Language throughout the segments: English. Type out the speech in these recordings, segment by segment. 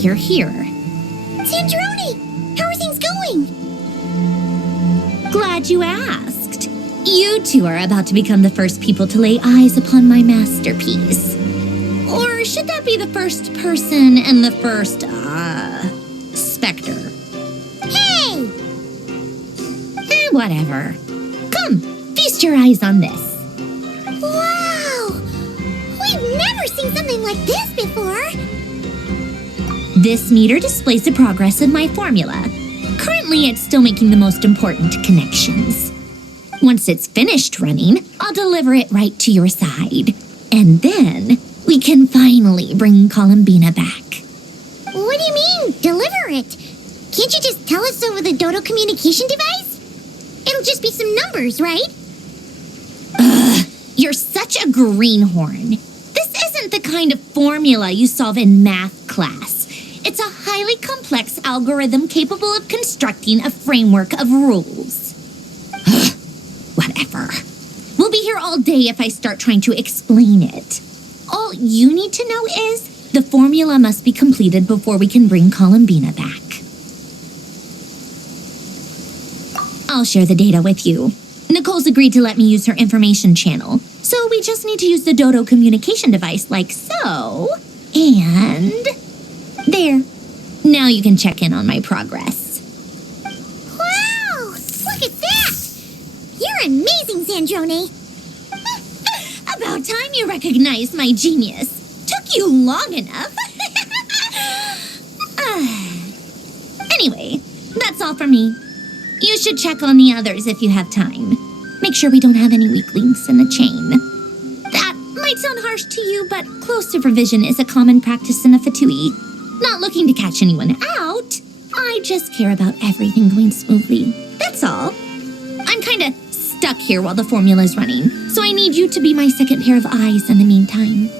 You're here. Sandrone! How are things going? Glad you asked. You two are about to become the first people to lay eyes upon my masterpiece. Or should that be the first person and the first, specter? Hey! Whatever. Come, feast your eyes on this. Wow! We've never seen something like this before! This meter displays the progress of my formula. Currently, it's still making the most important connections. Once it's finished running, I'll deliver it right to your side. And then, we can finally bring Columbina back. What do you mean, deliver it? Can't you just tell us over the Dodo communication device? It'll just be some numbers, right? You're such a greenhorn. This isn't the kind of formula you solve in math class. It's a highly complex algorithm capable of constructing a framework of rules. Whatever. We'll be here all day if I start trying to explain it. All you need to know is the formula must be completed before we can bring Columbina back. I'll share the data with you. Nicole's agreed to let me use her information channel, so we just need to use the Dodo communication device like so. And there. Now you can check in on my progress. Wow! Look at that! You're amazing, Sandrone! About time you recognized my genius. Took you long enough. Anyway, that's all for me. You should check on the others if you have time. Make sure we don't have any weak links in the chain. That might sound harsh to you, but close supervision is a common practice in a Fatui. Not looking to catch anyone out. I just care about everything going smoothly. That's all. I'm kinda stuck here while the formula's running, so I need you to be my second pair of eyes in the meantime.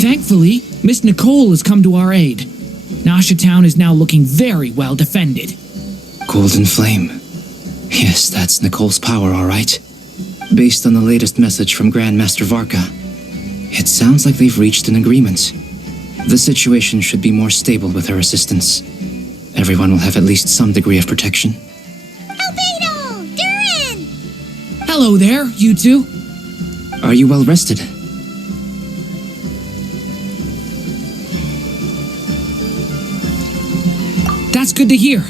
Thankfully, Miss Nicole has come to our aid. Nasha Town is now looking very well defended. Golden Flame. Yes, that's Nicole's power, all right. Based on the latest message from Grandmaster Varka, it sounds like they've reached an agreement. The situation should be more stable with her assistance. Everyone will have at least some degree of protection. Albedo! Durin! Hello there, you two. Are you well rested? That's good to hear.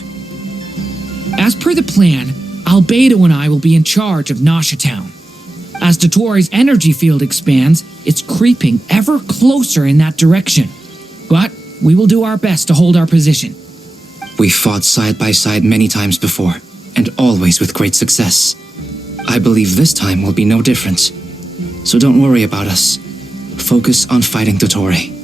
As per the plan, Albedo and I will be in charge of Nasha Town. As Dottoro's energy field expands, it's creeping ever closer in that direction. But we will do our best to hold our position. We fought side by side many times before, and always with great success. I believe this time will be no different. So don't worry about us. Focus on fighting Dottore.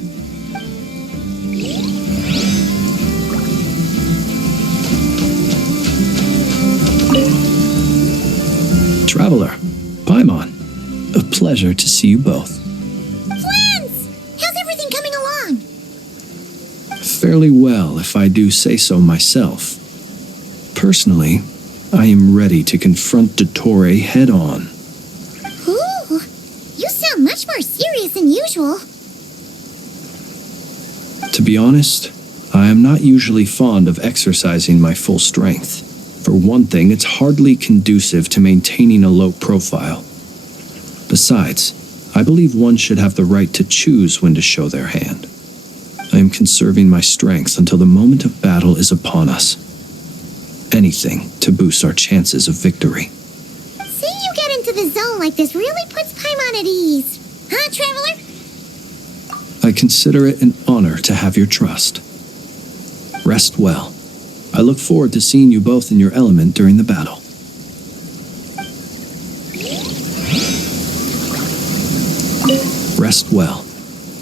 Traveler, Paimon, a pleasure to see you both. Flans! How's everything coming along? Fairly well, if I do say so myself. Personally, I am ready to confront Dottore head-on. Ooh, you sound much more serious than usual. To be honest, I am not usually fond of exercising my full strength. For one thing, it's hardly conducive to maintaining a low profile. Besides, I believe one should have the right to choose when to show their hand. I am conserving my strength until the moment of battle is upon us. Anything to boost our chances of victory. Seeing you get into the zone like this really puts Paimon at ease. Huh, Traveler? I consider it an honor to have your trust. Rest well. I look forward to seeing you both in your element during the battle. Rest well.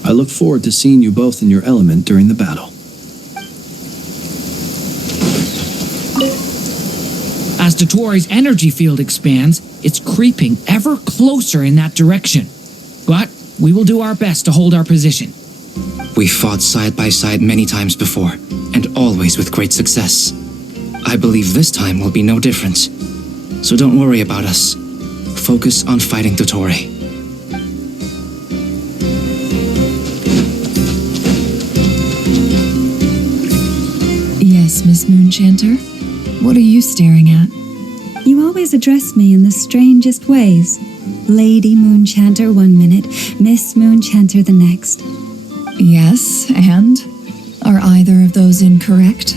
I look forward to seeing you both in your element during the battle. As Dottoro's energy field expands, it's creeping ever closer in that direction. But we will do our best to hold our position. We fought side by side many times before, and always with great success. I believe this time will be no different. So don't worry about us. Focus on fighting Dottore. Yes, Miss Moonchanter? What are you staring at? You always address me in the strangest ways. Lady Moonchanter one minute, Miss Moonchanter the next. Yes, and? Are either of those incorrect?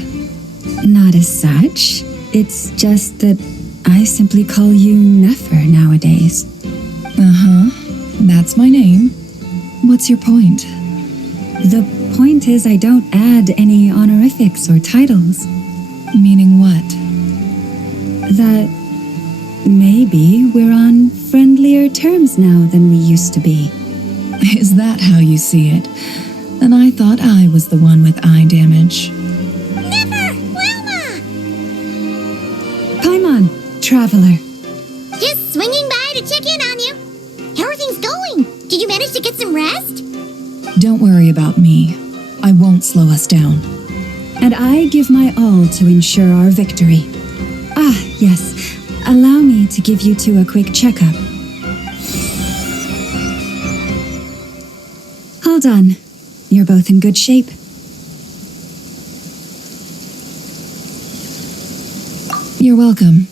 Not as such. It's just that I simply call you Nefer nowadays. Uh-huh. That's my name. What's your point? The point is I don't add any honorifics or titles. Meaning what? That Maybe we're on friendlier terms now than we used to be. Is that how you see it? Then I thought I was the one with eye damage. Never! Wilma! Paimon, traveler. Just swinging by to check in on you. How are things going? Did you manage to get some rest? Don't worry about me. I won't slow us down. And I give my all to ensure our victory. Ah, yes. Allow me to give you two a quick checkup. All done. You're both in good shape. You're welcome.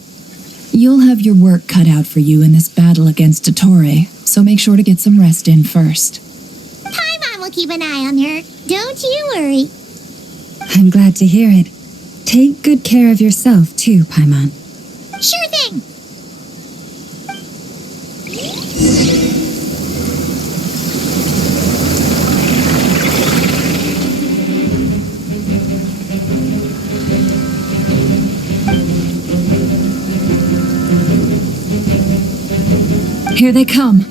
You'll have your work cut out for you in this battle against Dottore, so make sure to get some rest in first. Paimon will keep an eye on her. Don't you worry. I'm glad to hear it. Take good care of yourself, too, Paimon. Sure thing. Here they come.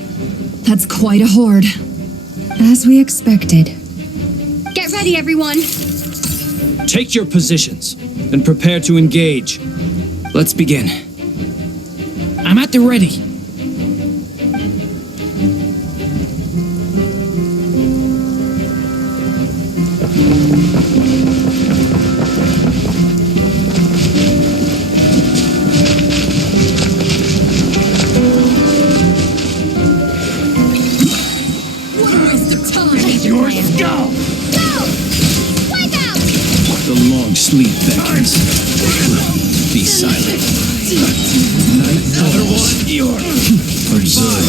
That's quite a horde. As we expected. Get ready, everyone. Take your positions and prepare to engage. Let's begin. I'm at the ready. Your skull! The long sleep beckons. Be silent. Night falls. Observe.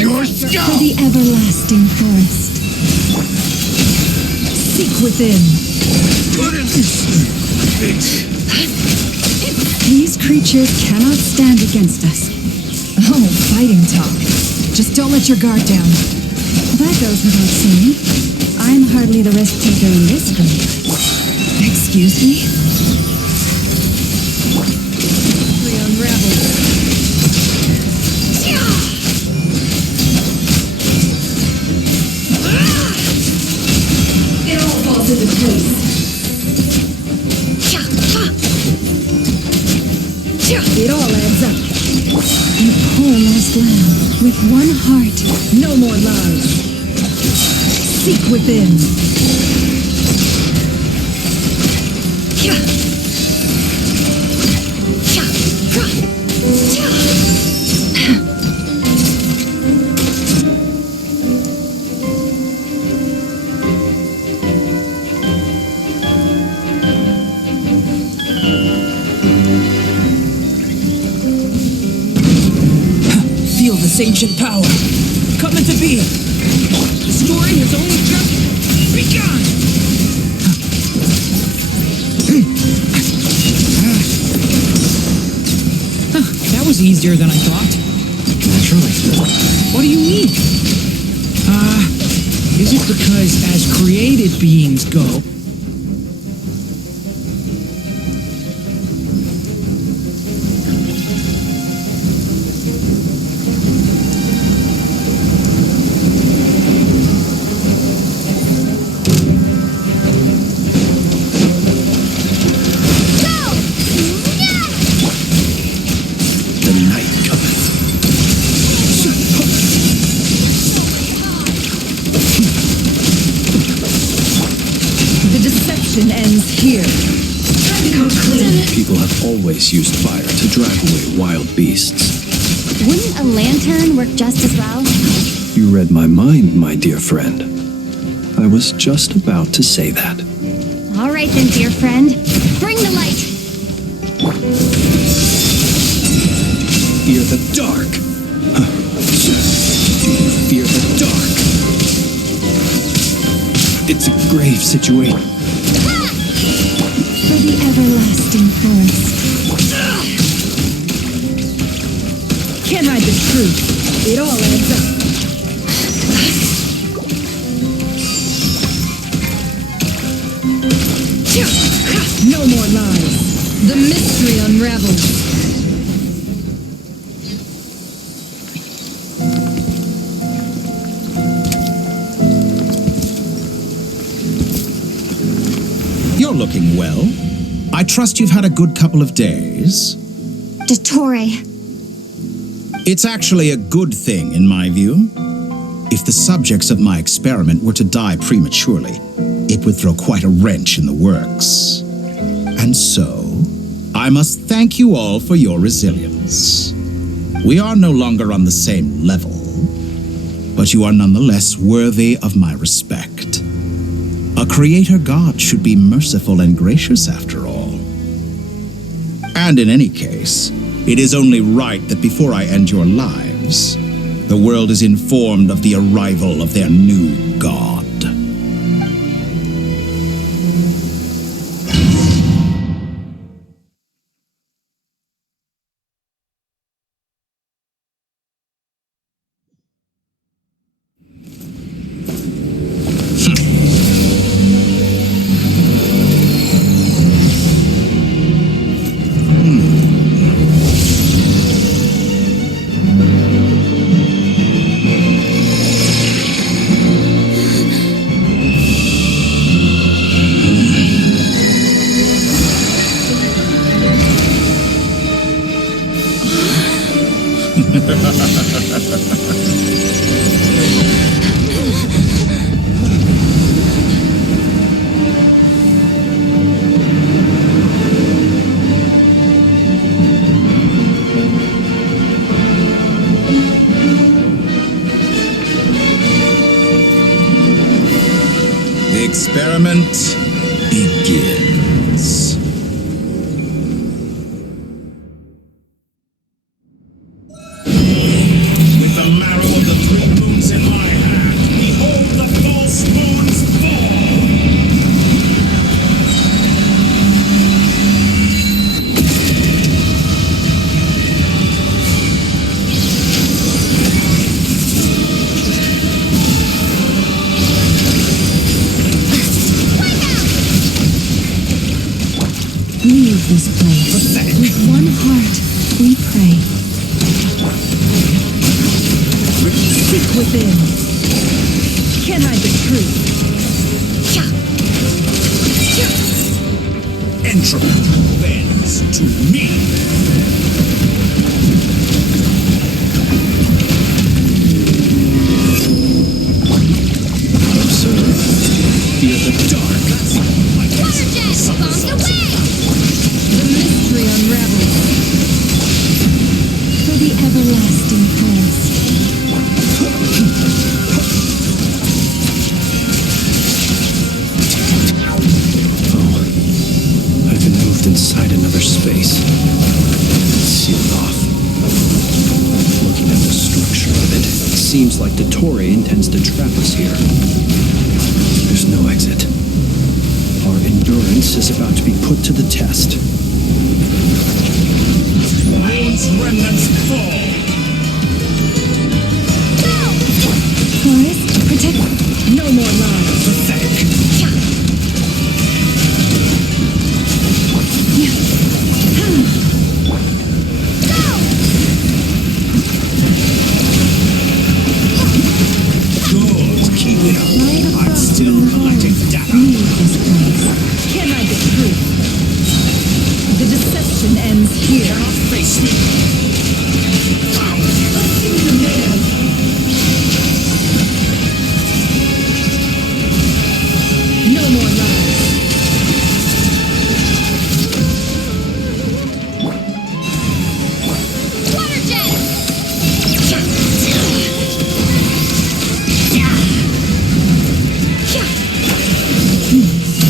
Your skull! For the everlasting forest. Seek within. These creatures cannot stand against us. Oh, fighting talk. Just don't let your guard down. That goes without saying. I'm hardly the risk taker in this group. Excuse me? Unraveled. It all falls into place. It all adds up. A poor lost lamb with one heart. No more lies. Seek within. Feel this ancient power. Come into being. The story has only just begun. That was easier than I thought. Naturally. What do you mean? Is it because as created beings go, The night cometh. The deception ends here. People have always used fire to drive away wild beasts. Wouldn't a lantern work just as well? You read my mind, my dear friend. I was just about to say that. All right then, dear friend. Bring the light. Fear the dark. Fear the dark. It's a grave situation. For the everlasting forest. Can't hide the truth. It all adds up. No more lies. The mystery unravels. You're looking well. I trust you've had a good couple of days. Dottore. It's actually a good thing, in my view. If the subjects of my experiment were to die prematurely, it would throw quite a wrench in the works. And so, I must thank you all for your resilience. We are no longer on the same level, but you are nonetheless worthy of my respect. A creator god should be merciful and gracious after all. And in any case, it is only right that before I end your lives, the world is informed of the arrival of their new god. The experiment begins. With the marrow of the 3 moons in my hand, behold the false moons fall! Leave this place. With one heart, we pray. Seek within. Can't hide the truth. Entropy bends to me! Observe. Fear the dark. Waterjet, bombs away! The mystery unravels. For the everlasting past. I've been moved inside another space. Sealed off. Looking at the structure of it, it seems like Dottore intends to trap us here. There's no exit. Our endurance is about to be put to the test. Moon's remnants fall! Forest, protect. No more lies. Pathetic! Good, keep it up. I'm still collecting data. Leave this place. Can't hide the truth. The deception ends here. Cannot face me! Found! No more lies.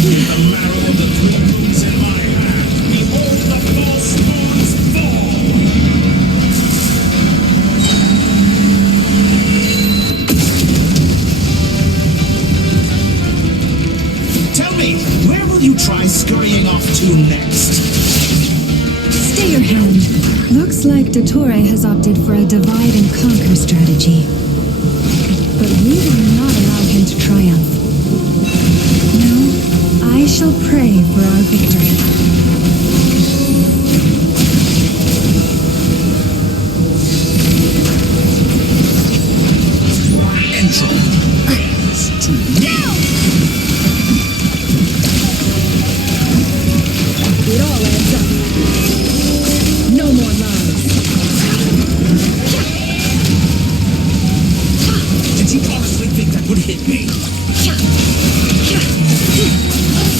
The marrow of the 3 moons in my hand, behold the false moons fall! Tell me, where will you try scurrying off to next? Stay your hand. Looks like Dottore has opted for a divide and conquer strategy. But we will not allow him to triumph. No, I shall pray for our victory. It all adds up. No more lies. Did you honestly think that would hit me?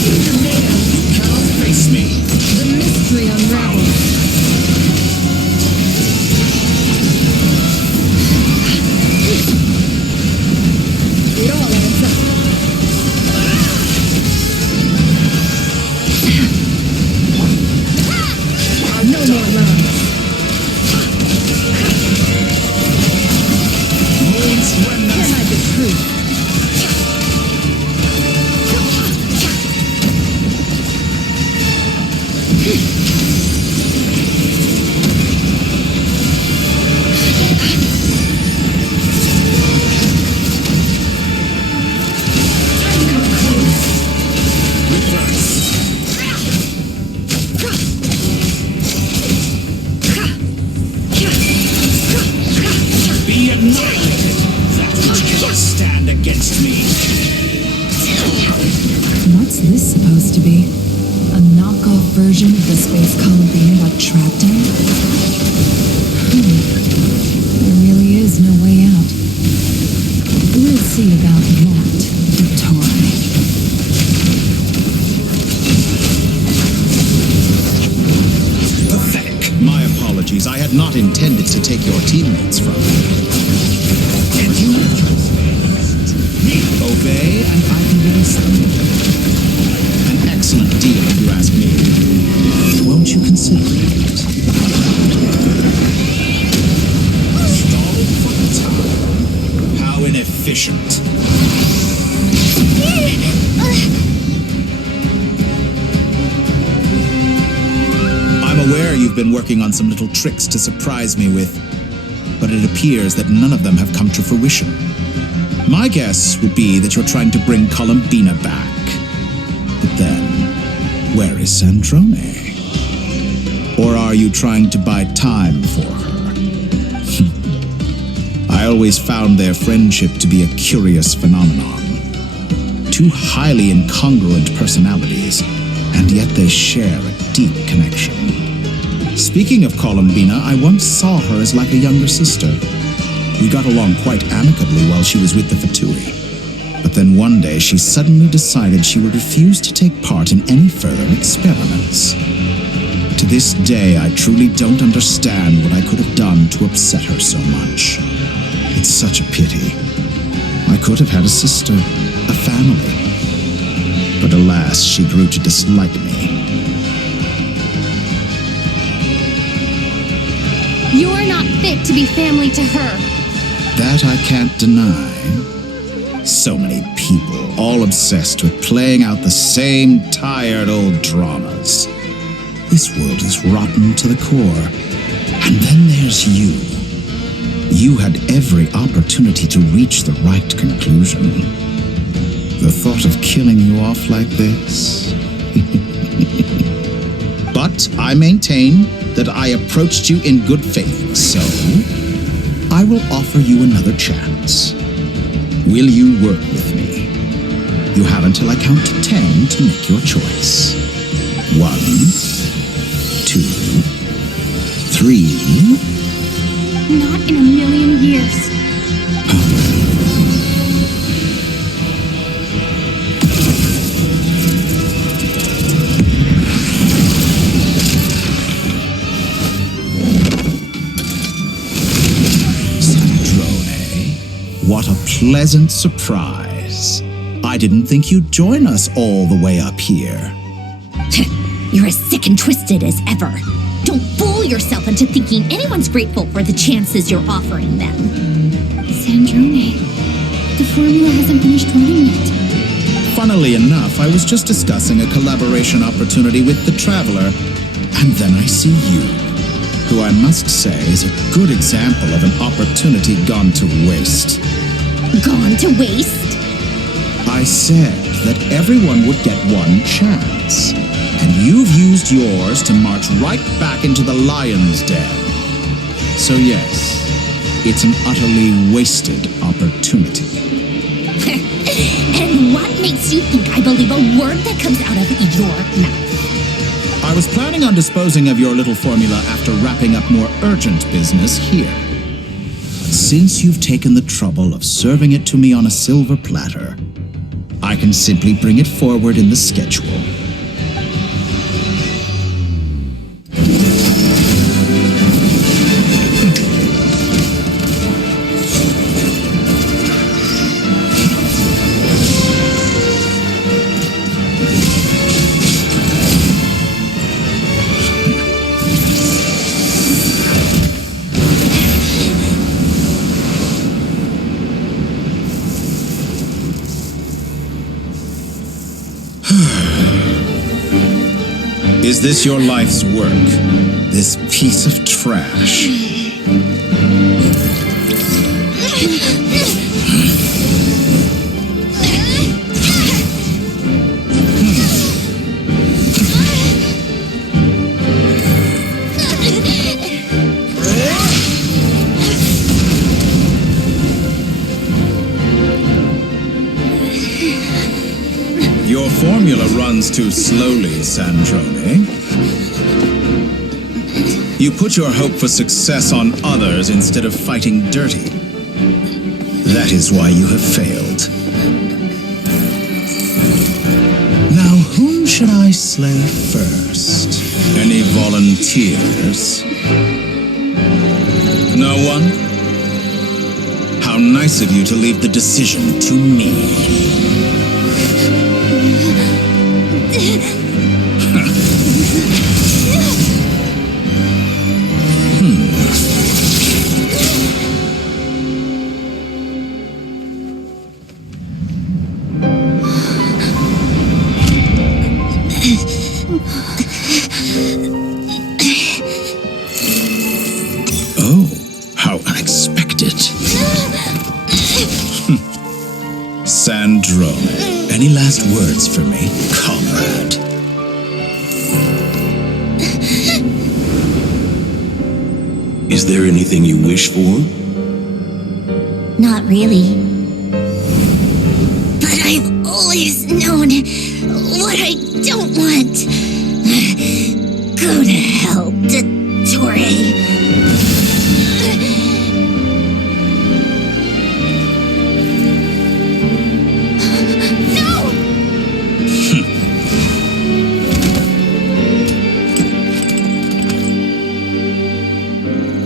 You cannot face me. The mystery unravels. It all adds up. No more lies. Moon's remnants. Can't hide the truth. Be annihilated. That which cannot stand against me. What's this supposed to be? A knockoff version of the space Columbine got trapped in? There really is no way out. We'll see about that, Dottore. Pathetic. My apologies. I had not intended to take your teammates from you. And you obey, and I can release them. An excellent deal, if you ask me. Won't you consider it? Stalling for time. How inefficient. I'm aware you've been working on some little tricks to surprise me with, but it appears that none of them have come to fruition. My guess would be that you're trying to bring Columbina back. But then, where is Sandrone? Or are you trying to buy time for her? I always found their friendship to be a curious phenomenon. Two highly incongruent personalities, and yet they share a deep connection. Speaking of Columbina, I once saw her as like a younger sister. We got along quite amicably while she was with the Fatui. But then one day she suddenly decided she would refuse to take part in any further experiments. To this day, I truly don't understand what I could have done to upset her so much. It's such a pity. I could have had a sister, a family. But alas, she grew to dislike me. You're not fit to be family to her. That I can't deny. So many people, all obsessed with playing out the same tired old dramas. This world is rotten to the core. And then there's you. You had every opportunity to reach the right conclusion. The thought of killing you off like this? But I maintain that I approached you in good faith, so I will offer you another chance. Will you work with me? You have until I count to 10 to make your choice. 1, 2, 3. Not in a million years. What a pleasant surprise. I didn't think you'd join us all the way up here. You're as sick and twisted as ever. Don't fool yourself into thinking anyone's grateful for the chances you're offering them. Sandrone, the formula hasn't finished running yet. Funnily enough, I was just discussing a collaboration opportunity with the Traveler, and then I see you. who I must say is a good example of an opportunity gone to waste. Gone to waste? I said that everyone would get one chance, and you've used yours to march right back into the lion's den. So yes, it's an utterly wasted opportunity. And what makes you think I believe a word that comes out of your mouth? I was planning on disposing of your little formula after wrapping up more urgent business here. But since you've taken the trouble of serving it to me on a silver platter, I can simply bring it forward in the schedule. Is this your life's work? This piece of trash? Your formula runs too slowly, Sandrone. You put your hope for success on others instead of fighting dirty. That is why you have failed. Now, whom should I slay first? Any volunteers? No one? How nice of you to leave the decision to me. Oh, how unexpected. Sandrone, any last words for me, comrade? Is there anything you wish for? Not really. But I've always known what I don't want. Go to hell, Dottore.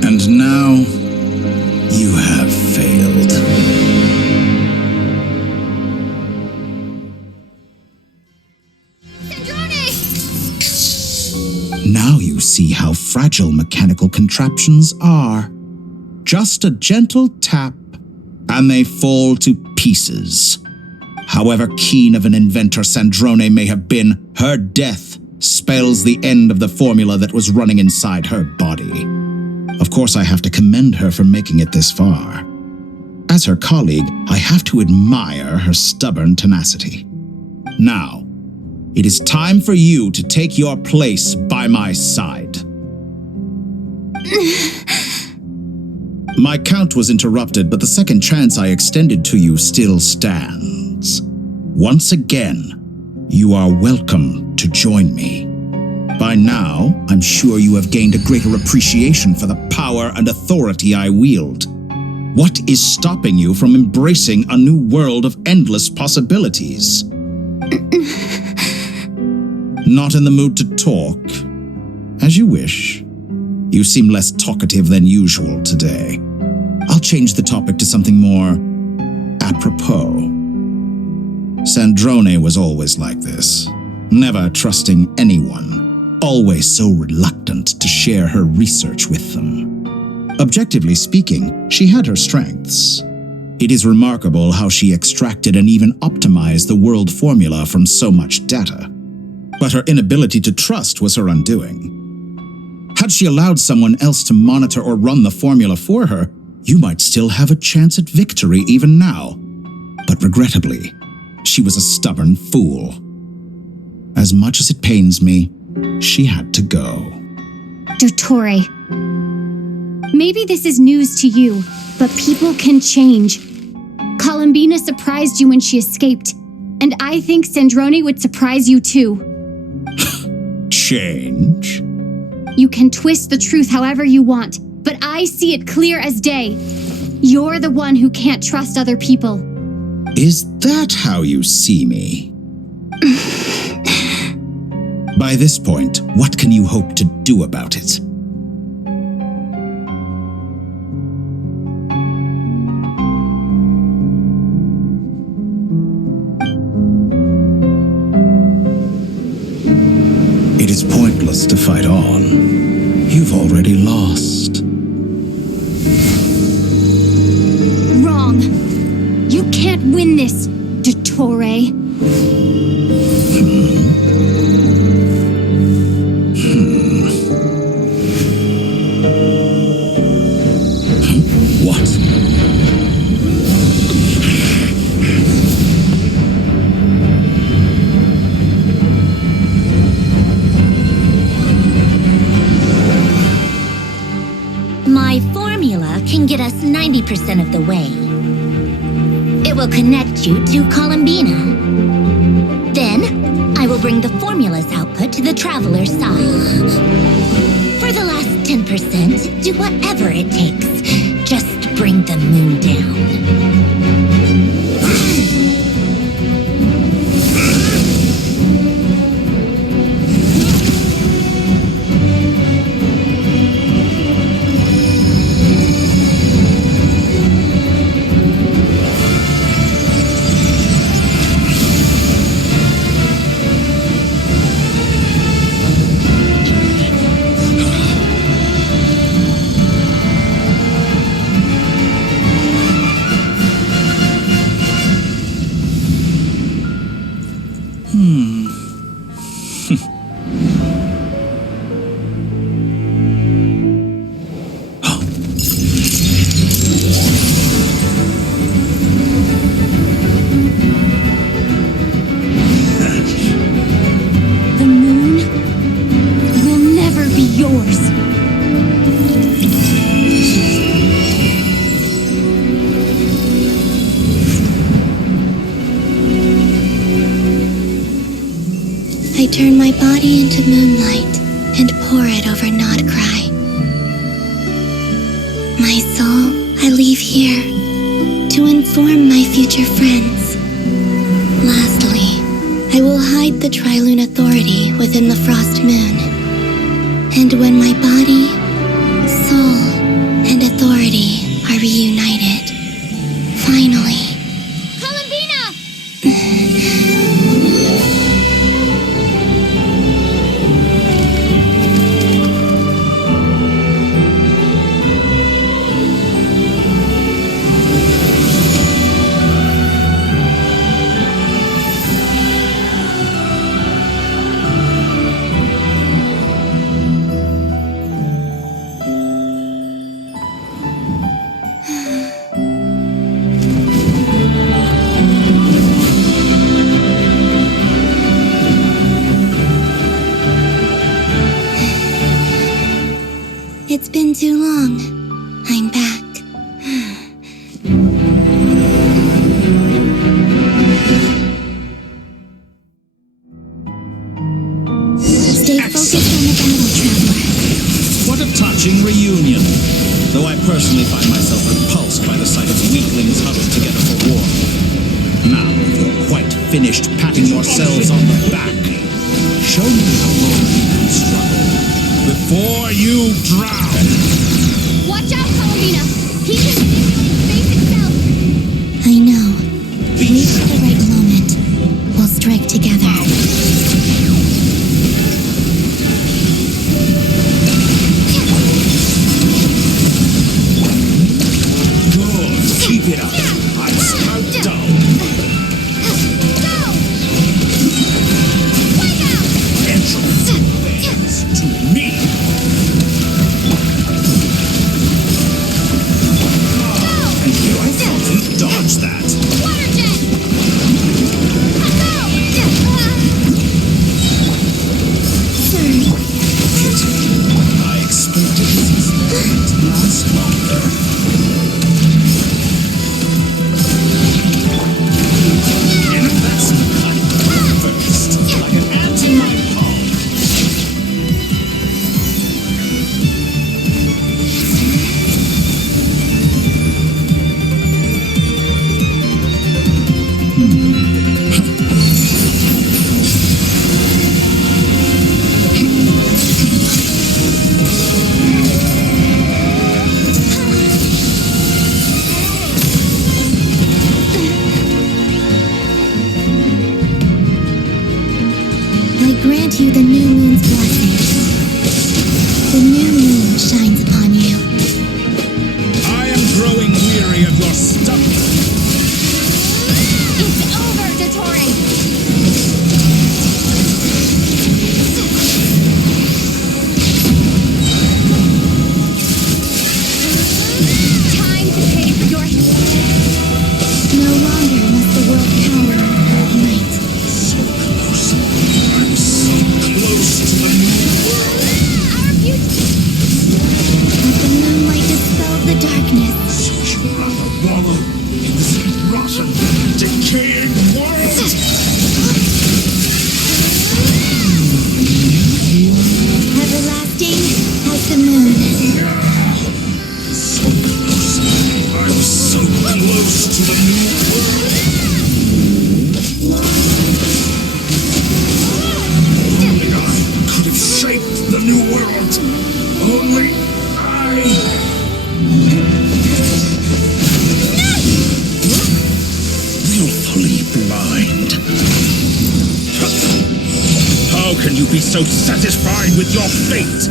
And now, you have failed. Now you see how fragile mechanical contraptions are. Just a gentle tap, and they fall to pieces. However keen of an inventor Sandrone may have been, her death spells the end of the formula that was running inside her body. Of course, I have to commend her for making it this far. As her colleague, I have to admire her stubborn tenacity. Now, it is time for you to take your place by my side. My count was interrupted, but the second chance I extended to you still stands. Once again, you are welcome to join me. By now, I'm sure you have gained a greater appreciation for the power and authority I wield. What is stopping you from embracing a new world of endless possibilities? Not in the mood to talk? As you wish. You seem less talkative than usual today. I'll change the topic to something more apropos. Sandrone was always like this, never trusting anyone. Always so reluctant to share her research with them. Objectively speaking, she had her strengths. It is remarkable how she extracted and even optimized the world formula from so much data. But her inability to trust was her undoing. Had she allowed someone else to monitor or run the formula for her, you might still have a chance at victory even now. But regrettably, she was a stubborn fool. As much as it pains me, she had to go. Dottore, maybe this is news to you, but people can change. Columbina surprised you when she escaped, and I think Sandrone would surprise you too. Change? You can twist the truth however you want, but I see it clear as day. You're the one who can't trust other people. Is that how you see me? By this point, what can you hope to do about it? It is pointless to fight on. You've already lost. Wrong. You can't win this, Dottore. What? My formula can get us 90% of the way. It will connect you to Columbina. Then, I will bring the formula's output to the Traveler's side. For the last 10%, do whatever it takes. Just bring the moon down. The moon will never be yours. I turn my body into moonlight and pour it over Nodcry. My soul I leave here to inform my future friends. Lastly, I will hide the Trilune Authority within the Frost Moon. And when my body, soul, and authority are reunited, finally, it's been too long. I'm back. Stay focused on the battle, Traveler. What a touching reunion. Though I personally find myself repulsed by the sight of weaklings huddled together for war. Now, if you're quite finished patting yourselves on the back, show me how long you can struggle before you drown. Watch out, Columbina! He can face itself! I know. Wait for the right moment. We'll strike together. Good. Keep it up. I scout down. Entrance to me. Dodge that! Water jet! I expected this experiment to last longer. Investment first, like an ant in my palm. I grant you the new moon's blessing. The new moon shines upon you. I am growing weary of your stubbornness. It's over, Dottore! Time to pay for your... No longer must the world cower in night. So close. I'm so close to the new world. Our future... Let the moonlight dispel the darkness. So you'd rather wallow in this rotten, decaying world? Everlasting as the moon. So close. I'm so close to the new world. Only I could have shaped the new world. Only I. Willfully blind. How can you be so satisfied with your fate?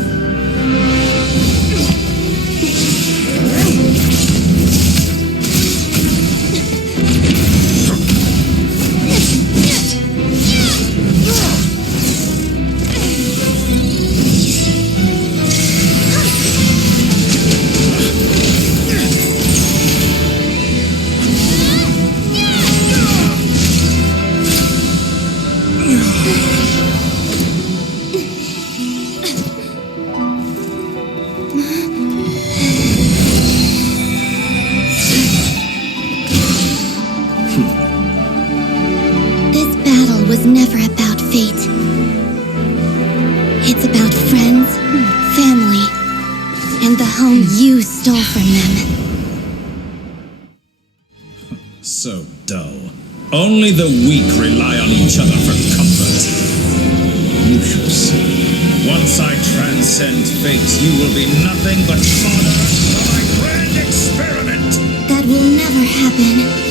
This battle was never about fate. It's about friends, family, and the home you stole from them. So dull. Only the weak rely on each other for comfort. You shall see. Once I transcend fate, you will be nothing but fodder for my grand experiment. That will never happen.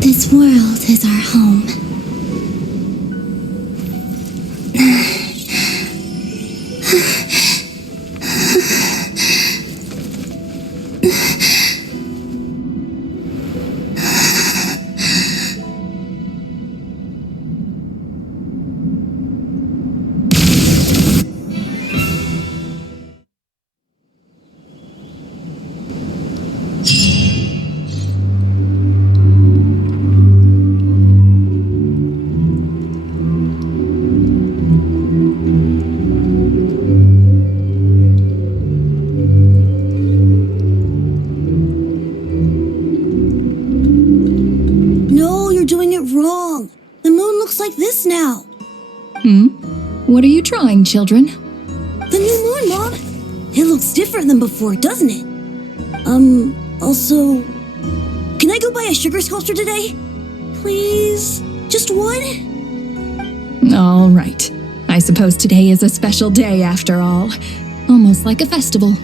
This world is our home. like this now. What are you trying, children? The new moon, Mom. It looks different than before, doesn't it? Also, can I go buy a sugar sculpture today? Please? Just one? All right. I suppose today is a special day after all. Almost like a festival.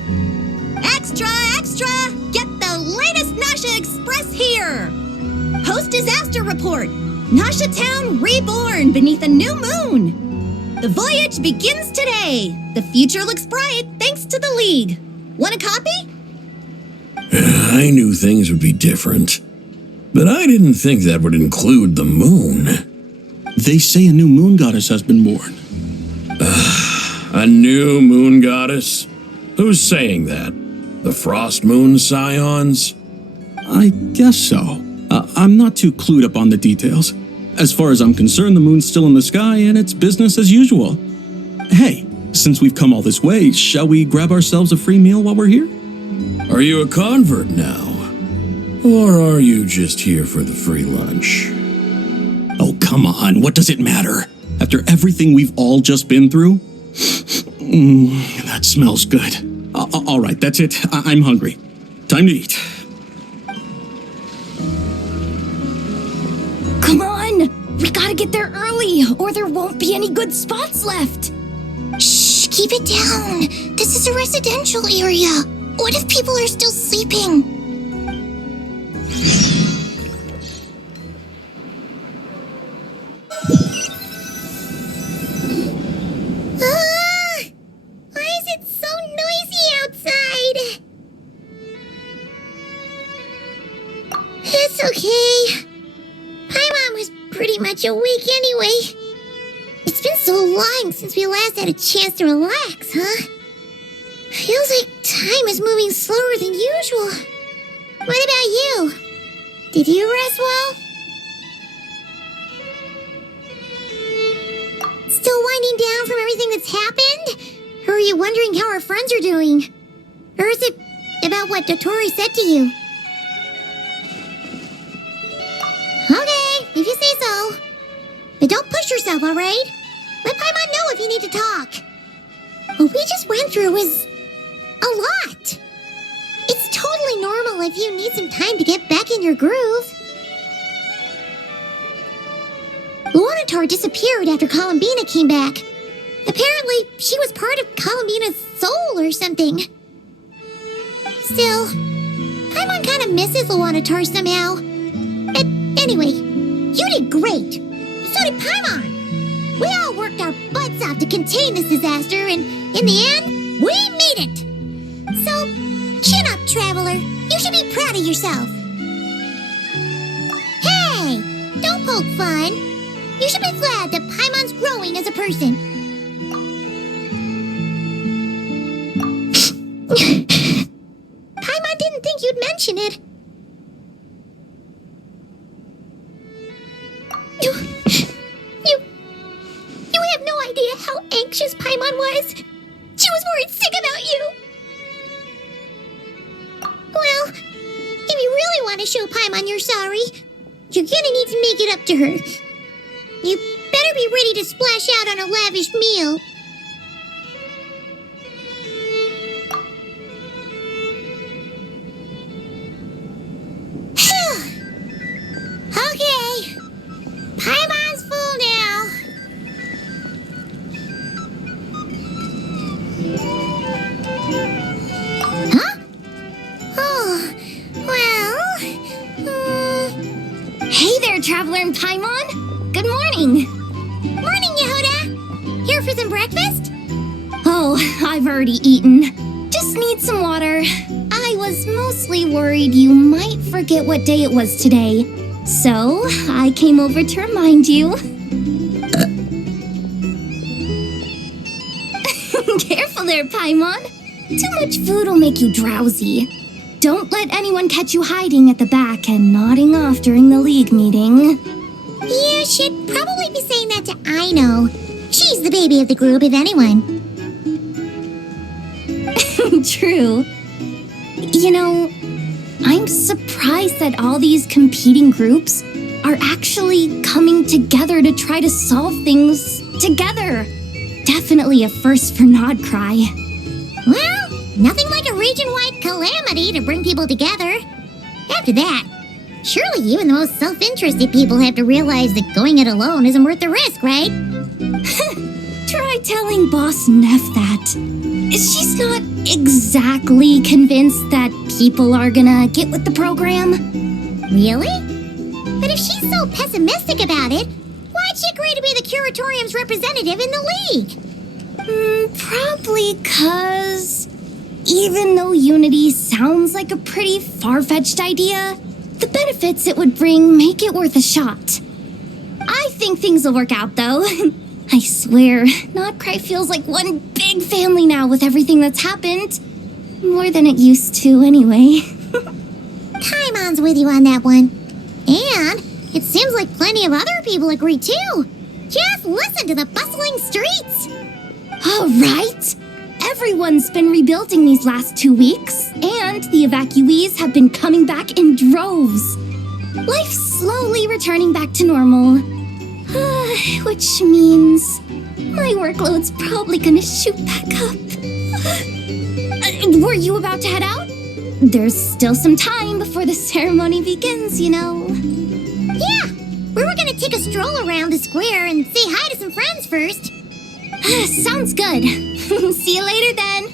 Extra, extra! Get the latest Nasha Express here! Post-disaster report! Nasha Town reborn beneath a new moon! The voyage begins today! The future looks bright thanks to the League. Want a copy? I knew things would be different, but I didn't think that would include the moon. They say a new moon goddess has been born. A new moon goddess? Who's saying that? The Frost Moon Scions? I guess so. I'm not too clued up on the details. As far as I'm concerned, the moon's still in the sky and it's business as usual. Hey, since we've come all this way, shall we grab ourselves a free meal while we're here? Are you a convert now? Or are you just here for the free lunch? Oh, come on. What does it matter? After everything we've all just been through? That smells good. All right, that's it. I'm hungry. Time to eat. Come on! We gotta get there early, or there won't be any good spots left. Shh, keep it down. This is a residential area. What if people are still sleeping? Why is it so noisy outside? It's okay. Paimon was pretty much awake anyway. It's been so long since we last had a chance to relax, huh? Feels like time is moving slower than usual. What about you? Did you rest well? Still winding down from everything that's happened? Or are you wondering how our friends are doing? Or is it about what Dotori said to you? Okay, if you say so. But don't push yourself, alright? Let Paimon know if you need to talk. What we just went through was a lot. It's totally normal if you need some time to get back in your groove. Luanatar disappeared after Columbina came back. Apparently, she was part of Columbina's soul or something. Still, Paimon kind of misses Luanatar somehow. Anyway, you did great. So did Paimon. We all worked our butts off to contain this disaster, and in the end, we made it. So, chin up, Traveler. You should be proud of yourself. Hey, don't poke fun. You should be glad that Paimon's growing as a person. Paimon didn't think you'd mention it. You have no idea how anxious Paimon was. She was worried sick about you. Well, if you really want to show Paimon you're sorry, you're gonna need to make it up to her. You better be ready to splash out on a lavish meal. Okay. Paimon's full now. Huh? Oh, well... Hey there, Traveler and Paimon! Good morning! Morning, Yehuda. Here for some breakfast? Oh, I've already eaten. Just need some water. I was mostly worried you might forget what day it was today. So, I came over to remind you. Careful there, Paimon. Too much food will make you drowsy. Don't let anyone catch you hiding at the back and nodding off during the League meeting. You should probably be saying that to Aino. She's the baby of the group, if anyone. True. You know, I'm surprised that all these competing groups are actually coming together to try to solve things together. Definitely a first for Nodcry. Well, nothing like a region-wide calamity to bring people together. After that, surely even the most self-interested people have to realize that going it alone isn't worth the risk, right? Try telling Boss Neff that. She's not exactly convinced that people are gonna get with the program. Really? But if she's so pessimistic about it, why'd she agree to be the Curatorium's representative in the League? Probably 'cause even though Unity sounds like a pretty far-fetched idea, the benefits it would bring make it worth a shot. I think things will work out, though. I swear, Nodcry feels like one big family now with everything that's happened. More than it used to, anyway. Paimon's with you on that one. And it seems like plenty of other people agree, too. Just listen to the bustling streets. All right. Everyone's been rebuilding these last 2 weeks, and the evacuees have been coming back in droves. Life's slowly returning back to normal. Which means my workload's probably gonna shoot back up. Were you about to head out? There's still some time before the ceremony begins, you know. Yeah, we were gonna take a stroll around the square and say hi to some friends first. Sounds good. See you later then.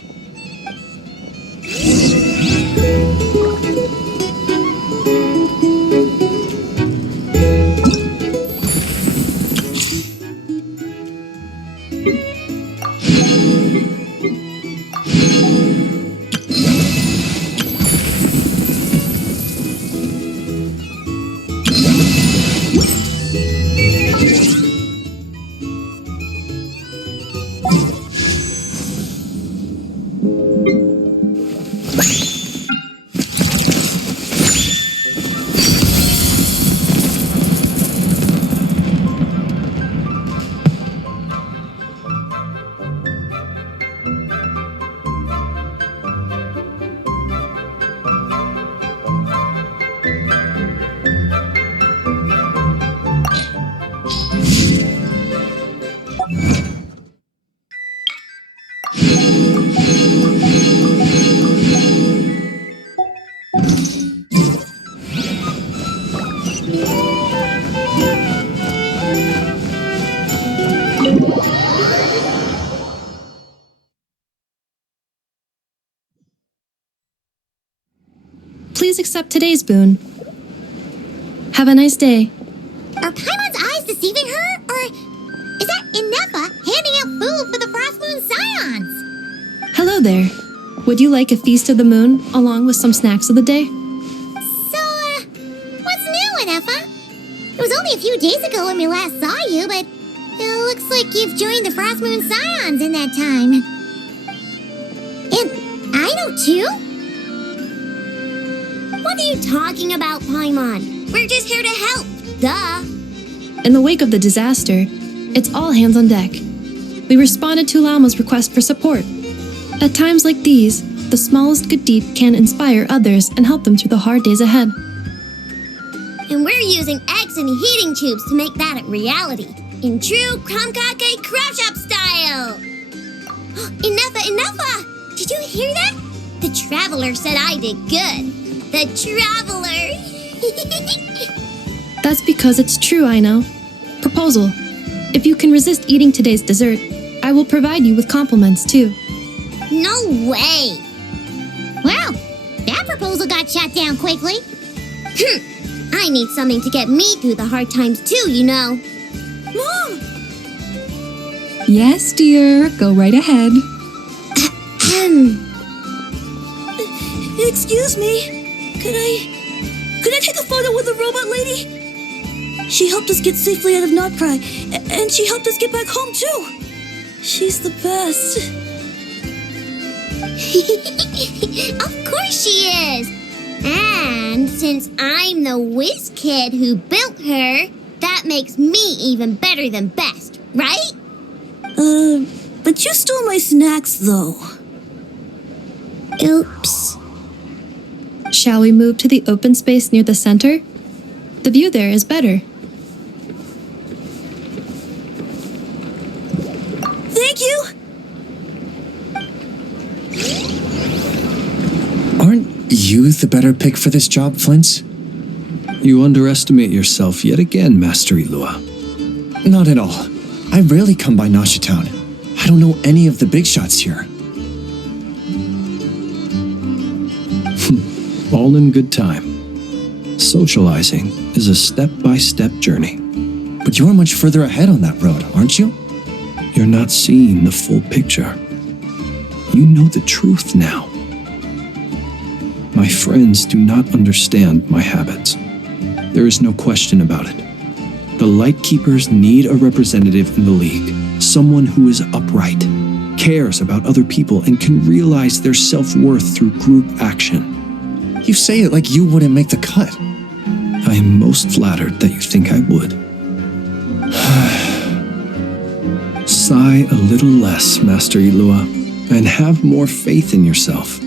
Please accept today's boon. Have a nice day. Are Paimon's eyes deceiving her? Or is that Inepa handing out food for the Frost Moon Scions? Hello there. Would you like a feast of the moon along with some snacks of the day? So, what's new, Inepa? It was only a few days ago when we last saw you, but it looks like you've joined the Frost Moon Scions in that time. And I know too? What are you talking about, Paimon? We're just here to help, duh. In the wake of the disaster, it's all hands on deck. We responded to Lama's request for support. At times like these, the smallest good deed can inspire others and help them through the hard days ahead. And we're using eggs and heating tubes to make that a reality. In true Kromkake Crab Shop style! Enough! Did you hear that? The Traveler said I did good. The Traveler! That's because it's true, I know. Proposal. If you can resist eating today's dessert, I will provide you with compliments, too. No way! Well, that proposal got shot down quickly. I need something to get me through the hard times too, you know. Mom! Yes, dear. Go right ahead. Excuse me. Could I take a photo with the robot lady? She helped us get safely out of Nodcry, and she helped us get back home too. She's the best. Of course she is. And since I'm the whiz kid who built her, that makes me even better than best, right? But you stole my snacks though. Oops. Shall we move to the open space near the center? The view there is better. Thank you! Aren't you the better pick for this job, Flint? You underestimate yourself yet again, Master Ilua. Not at all. I rarely come by Nasha Town. I don't know any of the big shots here. All in good time. Socializing is a step-by-step journey. But you're much further ahead on that road, aren't you? You're not seeing the full picture. You know the truth now. My friends do not understand my habits. There is no question about it. The Lightkeepers need a representative in the League, someone who is upright, cares about other people, and can realize their self-worth through group action. You say it like you wouldn't make the cut. I am most flattered that you think I would. Sigh a little less, Master Ilua, and have more faith in yourself.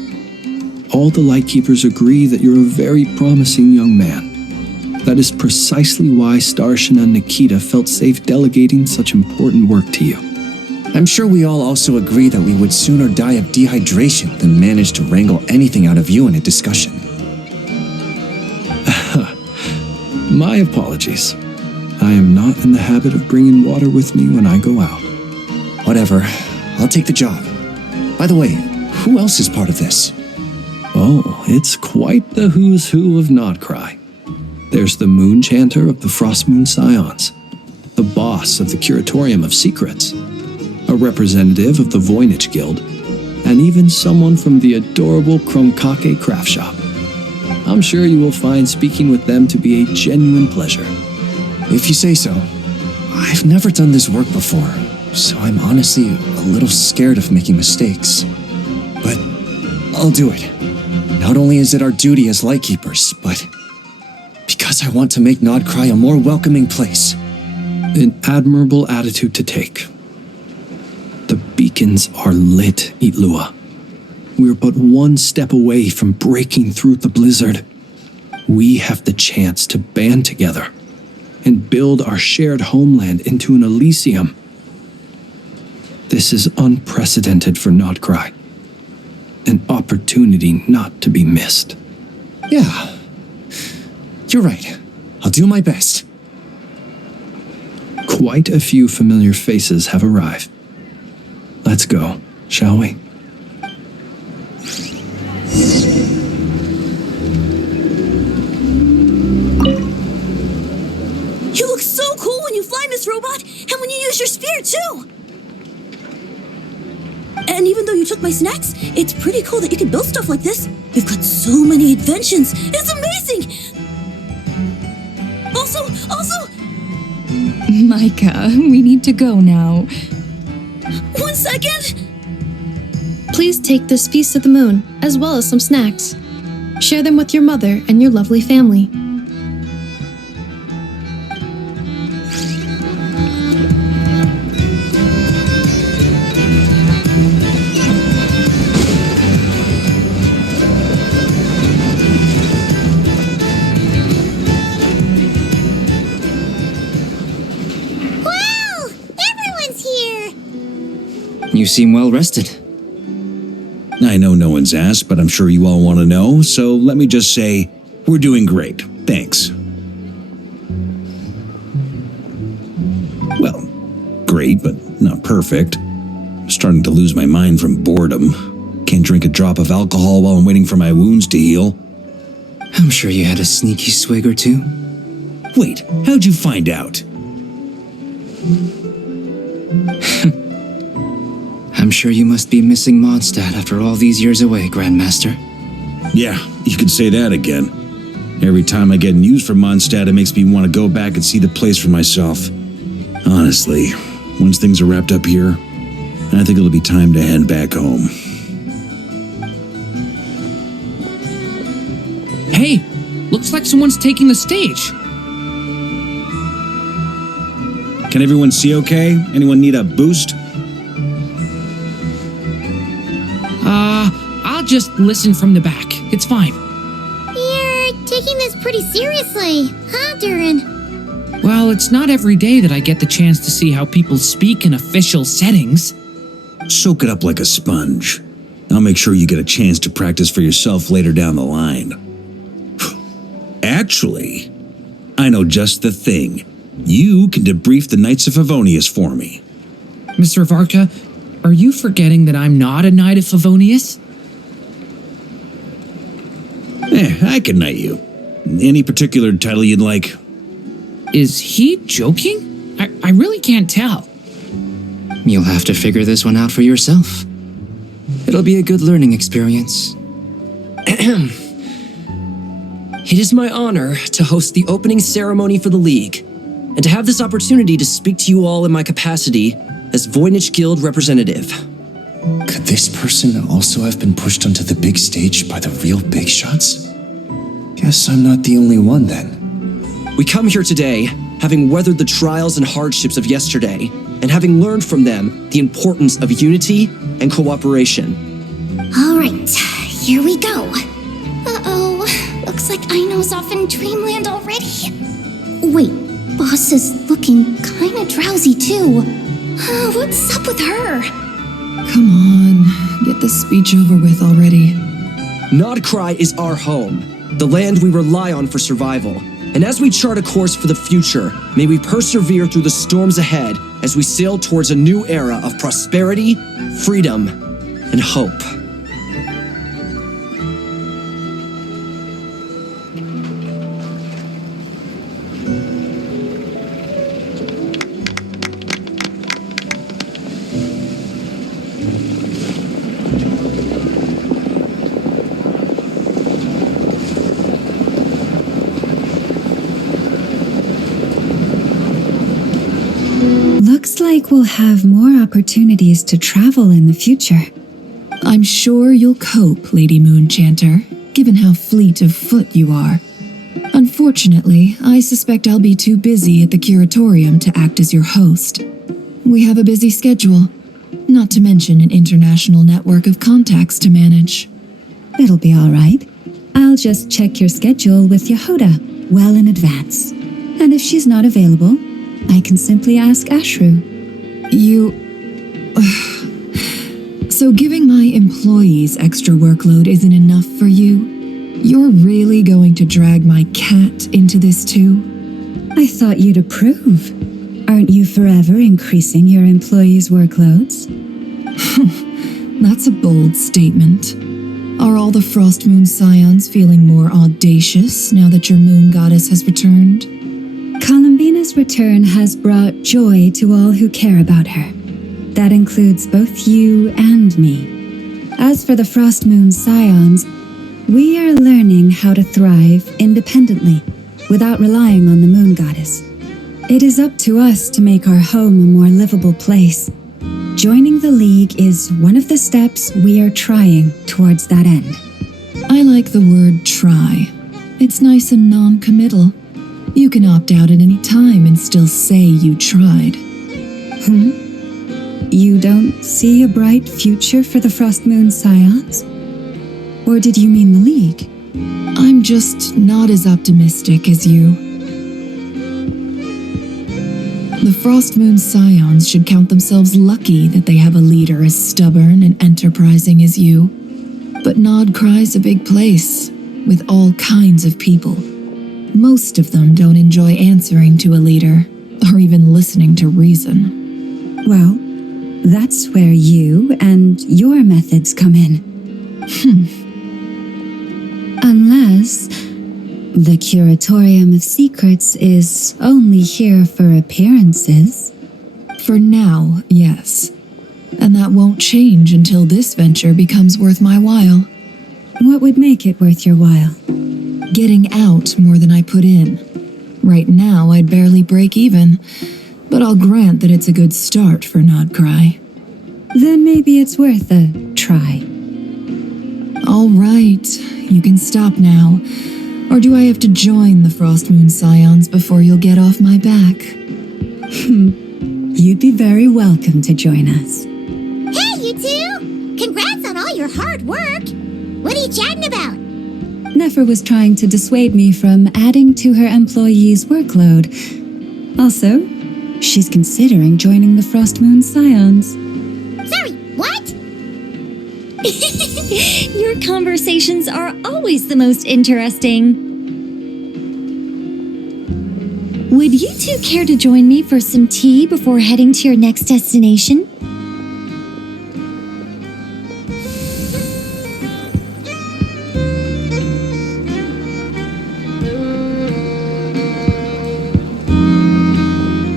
All the Lightkeepers agree that you're a very promising young man. That is precisely why Starshin and Nikita felt safe delegating such important work to you. I'm sure we all also agree that we would sooner die of dehydration than manage to wrangle anything out of you in a discussion. My apologies. I am not in the habit of bringing water with me when I go out. Whatever. I'll take the job. By the way, who else is part of this? Oh, it's quite the who's who of Nodcry. There's the Moon Chanter of the Frost Moon Scions, the boss of the Curatorium of Secrets, a representative of the Voynich Guild, and even someone from the adorable Kromkake craft shop. I'm sure you will find speaking with them to be a genuine pleasure. If you say so. I've never done this work before, so I'm honestly a little scared of making mistakes. But I'll do it. Not only is it our duty as Lightkeepers, but because I want to make Nodcry a more welcoming place. An admirable attitude to take. The beacons are lit, Ilua. We're but one step away from breaking through the blizzard. We have the chance to band together and build our shared homeland into an Elysium. This is unprecedented for Nodcry. An opportunity not to be missed. Yeah. You're right. I'll do my best. Quite a few familiar faces have arrived. Let's go, shall we? You look so cool when you fly, Miss Robot, and when you use your spear, too! And even though you took my snacks, it's pretty cool that you can build stuff like this. You've got so many inventions. It's amazing! Also, Micah, we need to go now. 1 second! Please take this Feast of the Moon, as well as some snacks. Share them with your mother and your lovely family. Wow! Everyone's here! You seem well rested. I know no one's asked, but I'm sure you all want to know, so let me just say, we're doing great. Thanks. Well, great, but not perfect. I'm starting to lose my mind from boredom. Can't drink a drop of alcohol while I'm waiting for my wounds to heal. I'm sure you had a sneaky swig or two. Wait, how'd you find out? I'm sure you must be missing Mondstadt after all these years away, Grandmaster. Yeah, you could say that again. Every time I get news from Mondstadt, it makes me want to go back and see the place for myself. Honestly, once things are wrapped up here, I think it'll be time to head back home. Hey, looks like someone's taking the stage. Can everyone see okay? Anyone need a boost? I'll just listen from the back. It's fine. You're taking taking this pretty seriously, huh, Durin? Well, it's not every day that I get the chance to see how people speak in official settings. Soak it up like a sponge. I'll make sure you get a chance to practice for yourself later down the line. Actually, I know just the thing. You can debrief the Knights of Favonius for me. Mr. Varka, are you forgetting that I'm not a Knight of Favonius? I can knight you. Any particular title you'd like? Is he joking? I really can't tell. You'll have to figure this one out for yourself. It'll be a good learning experience. It is my honor to host the opening ceremony for the League, and to have this opportunity to speak to you all in my capacity as Voynich Guild representative. Could this person also have been pushed onto the big stage by the real big shots? Guess I'm not the only one then. We come here today, having weathered the trials and hardships of yesterday, and having learned from them the importance of unity and cooperation. All right, here we go. Uh-oh, looks like Aino's off in Dreamland already. Wait, Boss is looking kinda drowsy too. What's up with her? Come on, get this speech over with already. Nodcry is our home, the land we rely on for survival. And as we chart a course for the future, may we persevere through the storms ahead as we sail towards a new era of prosperity, freedom, and hope. Looks like we'll have more opportunities to travel in the future. I'm sure you'll cope, Lady Moonchanter, given how fleet of foot you are. Unfortunately, I suspect I'll be too busy at the curatorium to act as your host. We have a busy schedule, not to mention an international network of contacts to manage. It'll be all right. I'll just check your schedule with Yehoda well in advance. And if she's not available, I can simply ask Ashru. So giving my employees extra workload isn't enough for you? You're really going to drag my cat into this too? I thought you'd approve. Aren't you forever increasing your employees' workloads? That's a bold statement. Are all the Frost Moon Scions feeling more audacious now that your moon goddess has returned? Columbina's return has brought joy to all who care about her. That includes both you and me. As for the Frost Moon Scions, we are learning how to thrive independently, without relying on the moon goddess. It is up to us to make our home a more livable place. Joining the League is one of the steps we are trying towards that end. I like the word try. It's nice and non-committal. You can opt out at any time and still say you tried. You don't see a bright future for the Frost Moon Scions? Or did you mean the League? I'm just not as optimistic as you. The Frost Moon Scions should count themselves lucky that they have a leader as stubborn and enterprising as you. But Nodcry's a big place, with all kinds of people. Most of them don't enjoy answering to a leader, or even listening to reason. Well, that's where you and your methods come in. Unless the Curatorium of Secrets is only here for appearances. For now, yes. And that won't change until this venture becomes worth my while. What would make it worth your while? Getting out more than I put in. Right now, I'd barely break even, but I'll grant that it's a good start for Nodcry. Then maybe it's worth a try. All right, you can stop now. Or do I have to join the Frost Moon Scions before you'll get off my back? You'd be very welcome to join us. Hey, you two! Congrats on all your hard work! What are you chatting about? Nefer was trying to dissuade me from adding to her employees' workload. Also, she's considering joining the Frost Moon Scions. Sorry, what? Your conversations are always the most interesting. Would you two care to join me for some tea before heading to your next destination?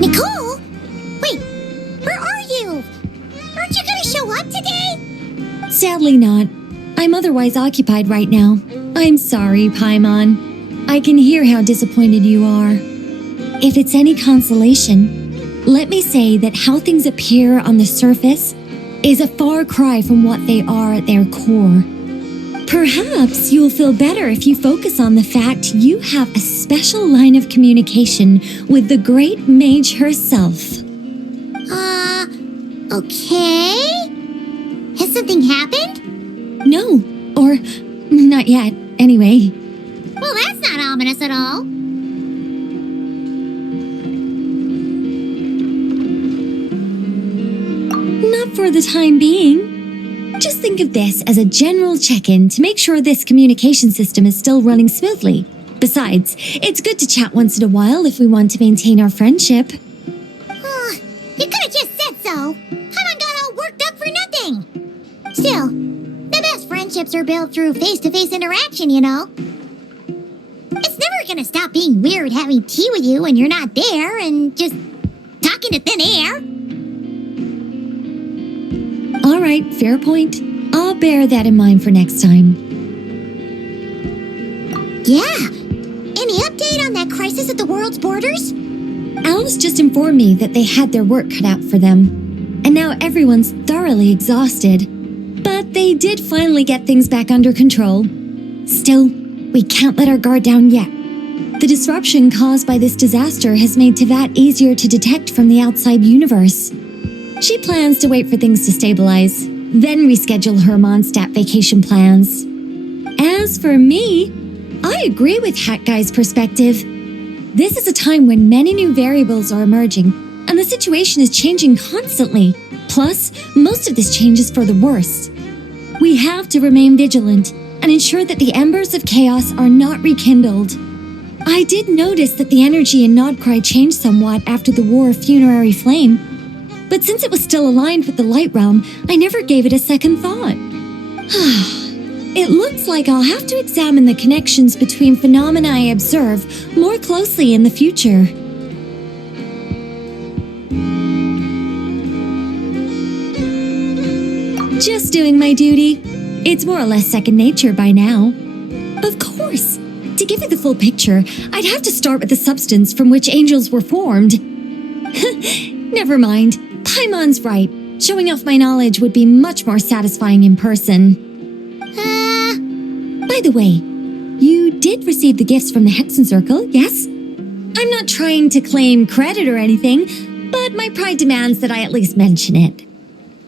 Nicole? Wait, where are you? Aren't you gonna show up today? Sadly not. I'm otherwise occupied right now. I'm sorry, Paimon. I can hear how disappointed you are. If it's any consolation, let me say that how things appear on the surface is a far cry from what they are at their core. Perhaps you'll feel better if you focus on the fact you have a special line of communication with the great mage herself. Okay? Has something happened? No, or not yet, anyway. Well, that's not ominous at all. Not for the time being. Just think of this as a general check-in to make sure this communication system is still running smoothly. Besides, it's good to chat once in a while if we want to maintain our friendship. You could have just said so. Haven't got all worked up for nothing. Still, the best friendships are built through face-to-face interaction, you know. It's never gonna stop being weird having tea with you when you're not there and just talking to thin air. All right, fair point. I'll bear that in mind for next time. Yeah. Any update on that crisis at the world's borders? Alice just informed me that they had their work cut out for them, and now everyone's thoroughly exhausted. But they did finally get things back under control. Still, we can't let our guard down yet. The disruption caused by this disaster has made Tevat easier to detect from the outside universe. She plans to wait for things to stabilize, then reschedule her Mondstadt vacation plans. As for me, I agree with Hat Guy's perspective. This is a time when many new variables are emerging, and the situation is changing constantly. Plus, most of this change is for the worse. We have to remain vigilant and ensure that the embers of chaos are not rekindled. I did notice that the energy in Nodcry changed somewhat after the War of Funerary Flame, but since it was still aligned with the Light Realm, I never gave it a second thought. It looks like I'll have to examine the connections between phenomena I observe more closely in the future. Just doing my duty. It's more or less second nature by now. Of course. To give you the full picture, I'd have to start with the substance from which angels were formed. Never mind. Paimon's right. Showing off my knowledge would be much more satisfying in person. By the way, you did receive the gifts from the Hexen Circle, yes? I'm not trying to claim credit or anything, but my pride demands that I at least mention it.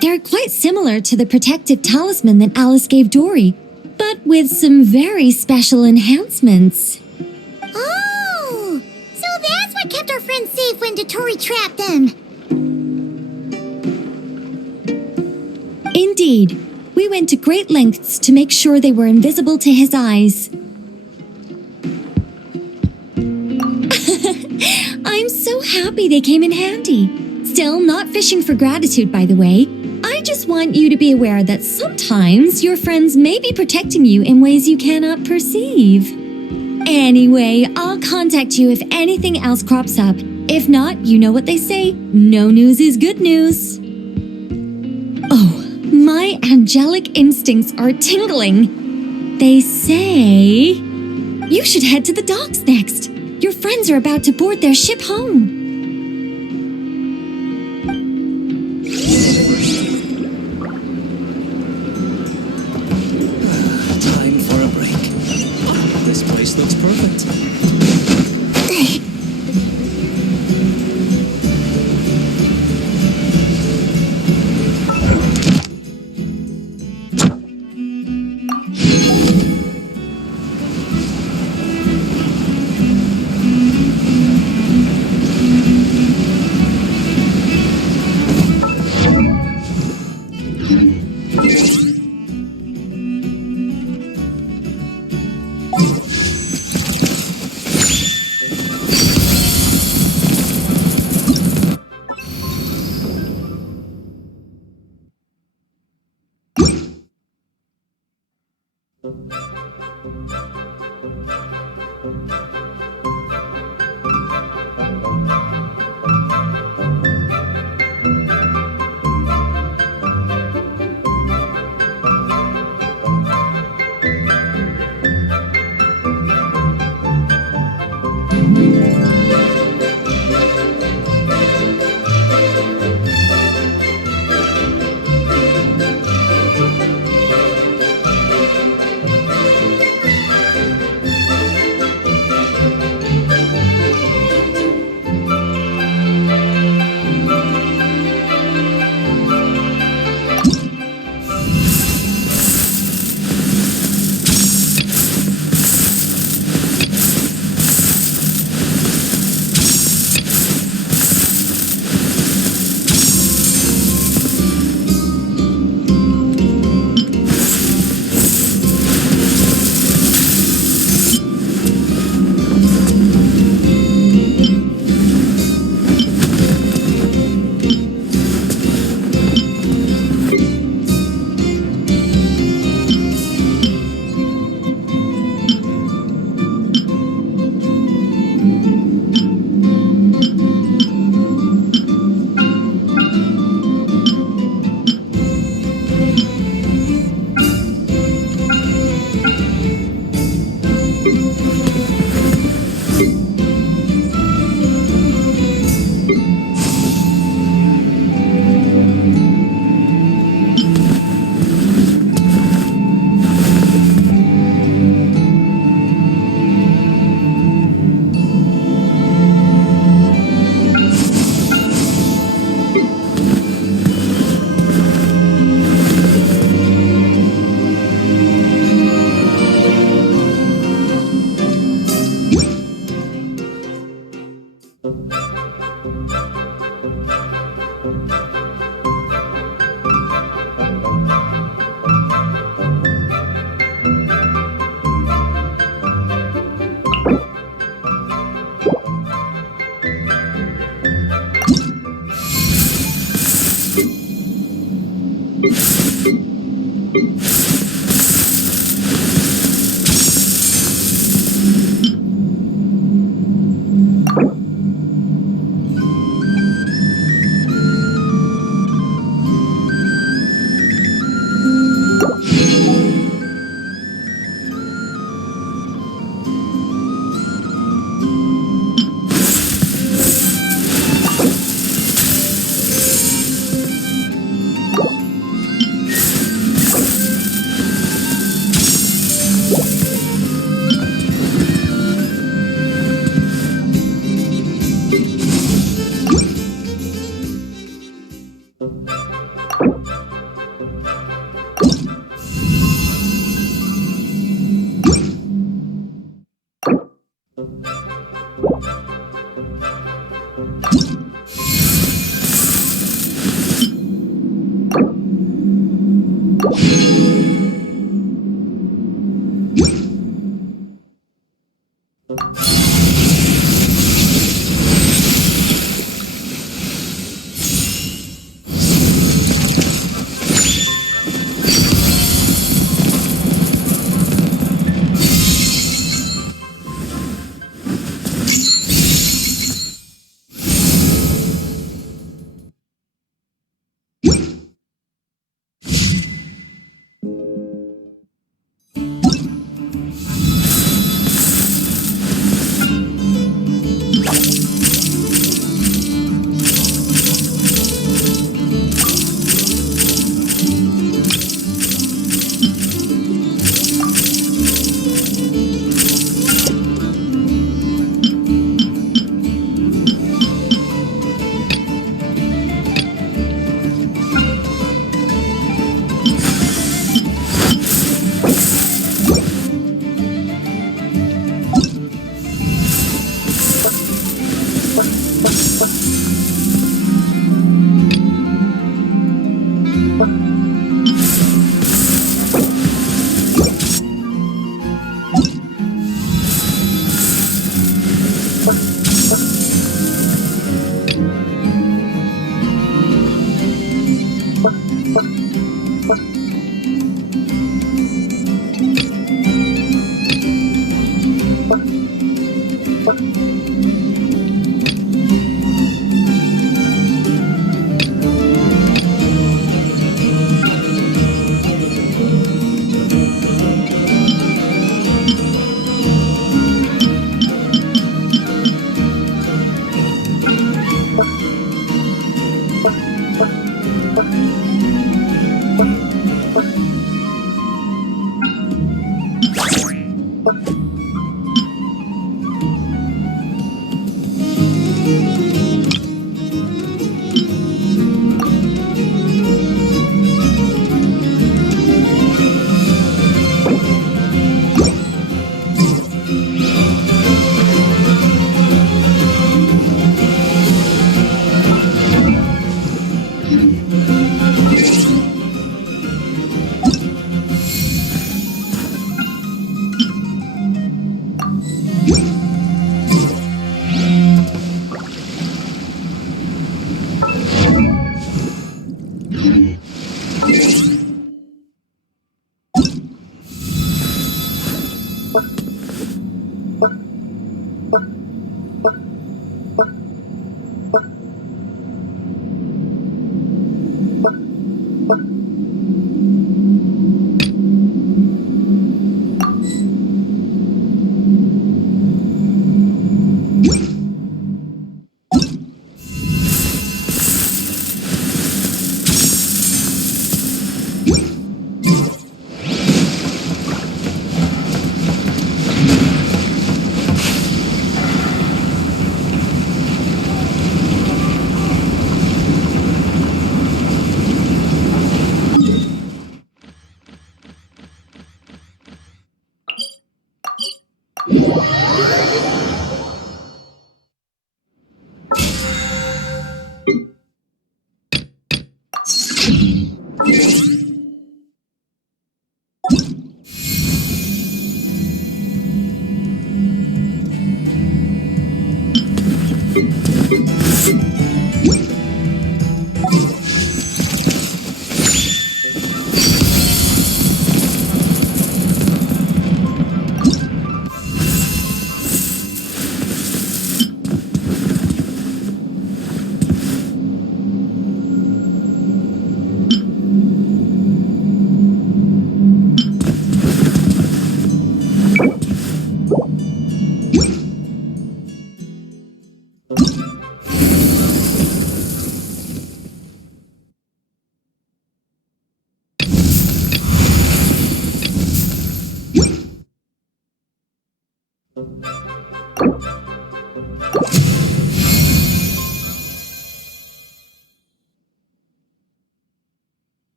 They're quite similar to the protective talisman that Alice gave Dory, but with some very special enhancements. Oh, so that's what kept our friends safe when Dotori trapped them. Indeed. We went to great lengths to make sure they were invisible to his eyes. I'm so happy they came in handy. Still, not fishing for gratitude, by the way. I just want you to be aware that sometimes your friends may be protecting you in ways you cannot perceive. Anyway, I'll contact you if anything else crops up. If not, you know what they say, no news is good news. Oh, my angelic instincts are tingling. They say you should head to the docks next. Your friends are about to board their ship home. Time for a break. This place looks perfect.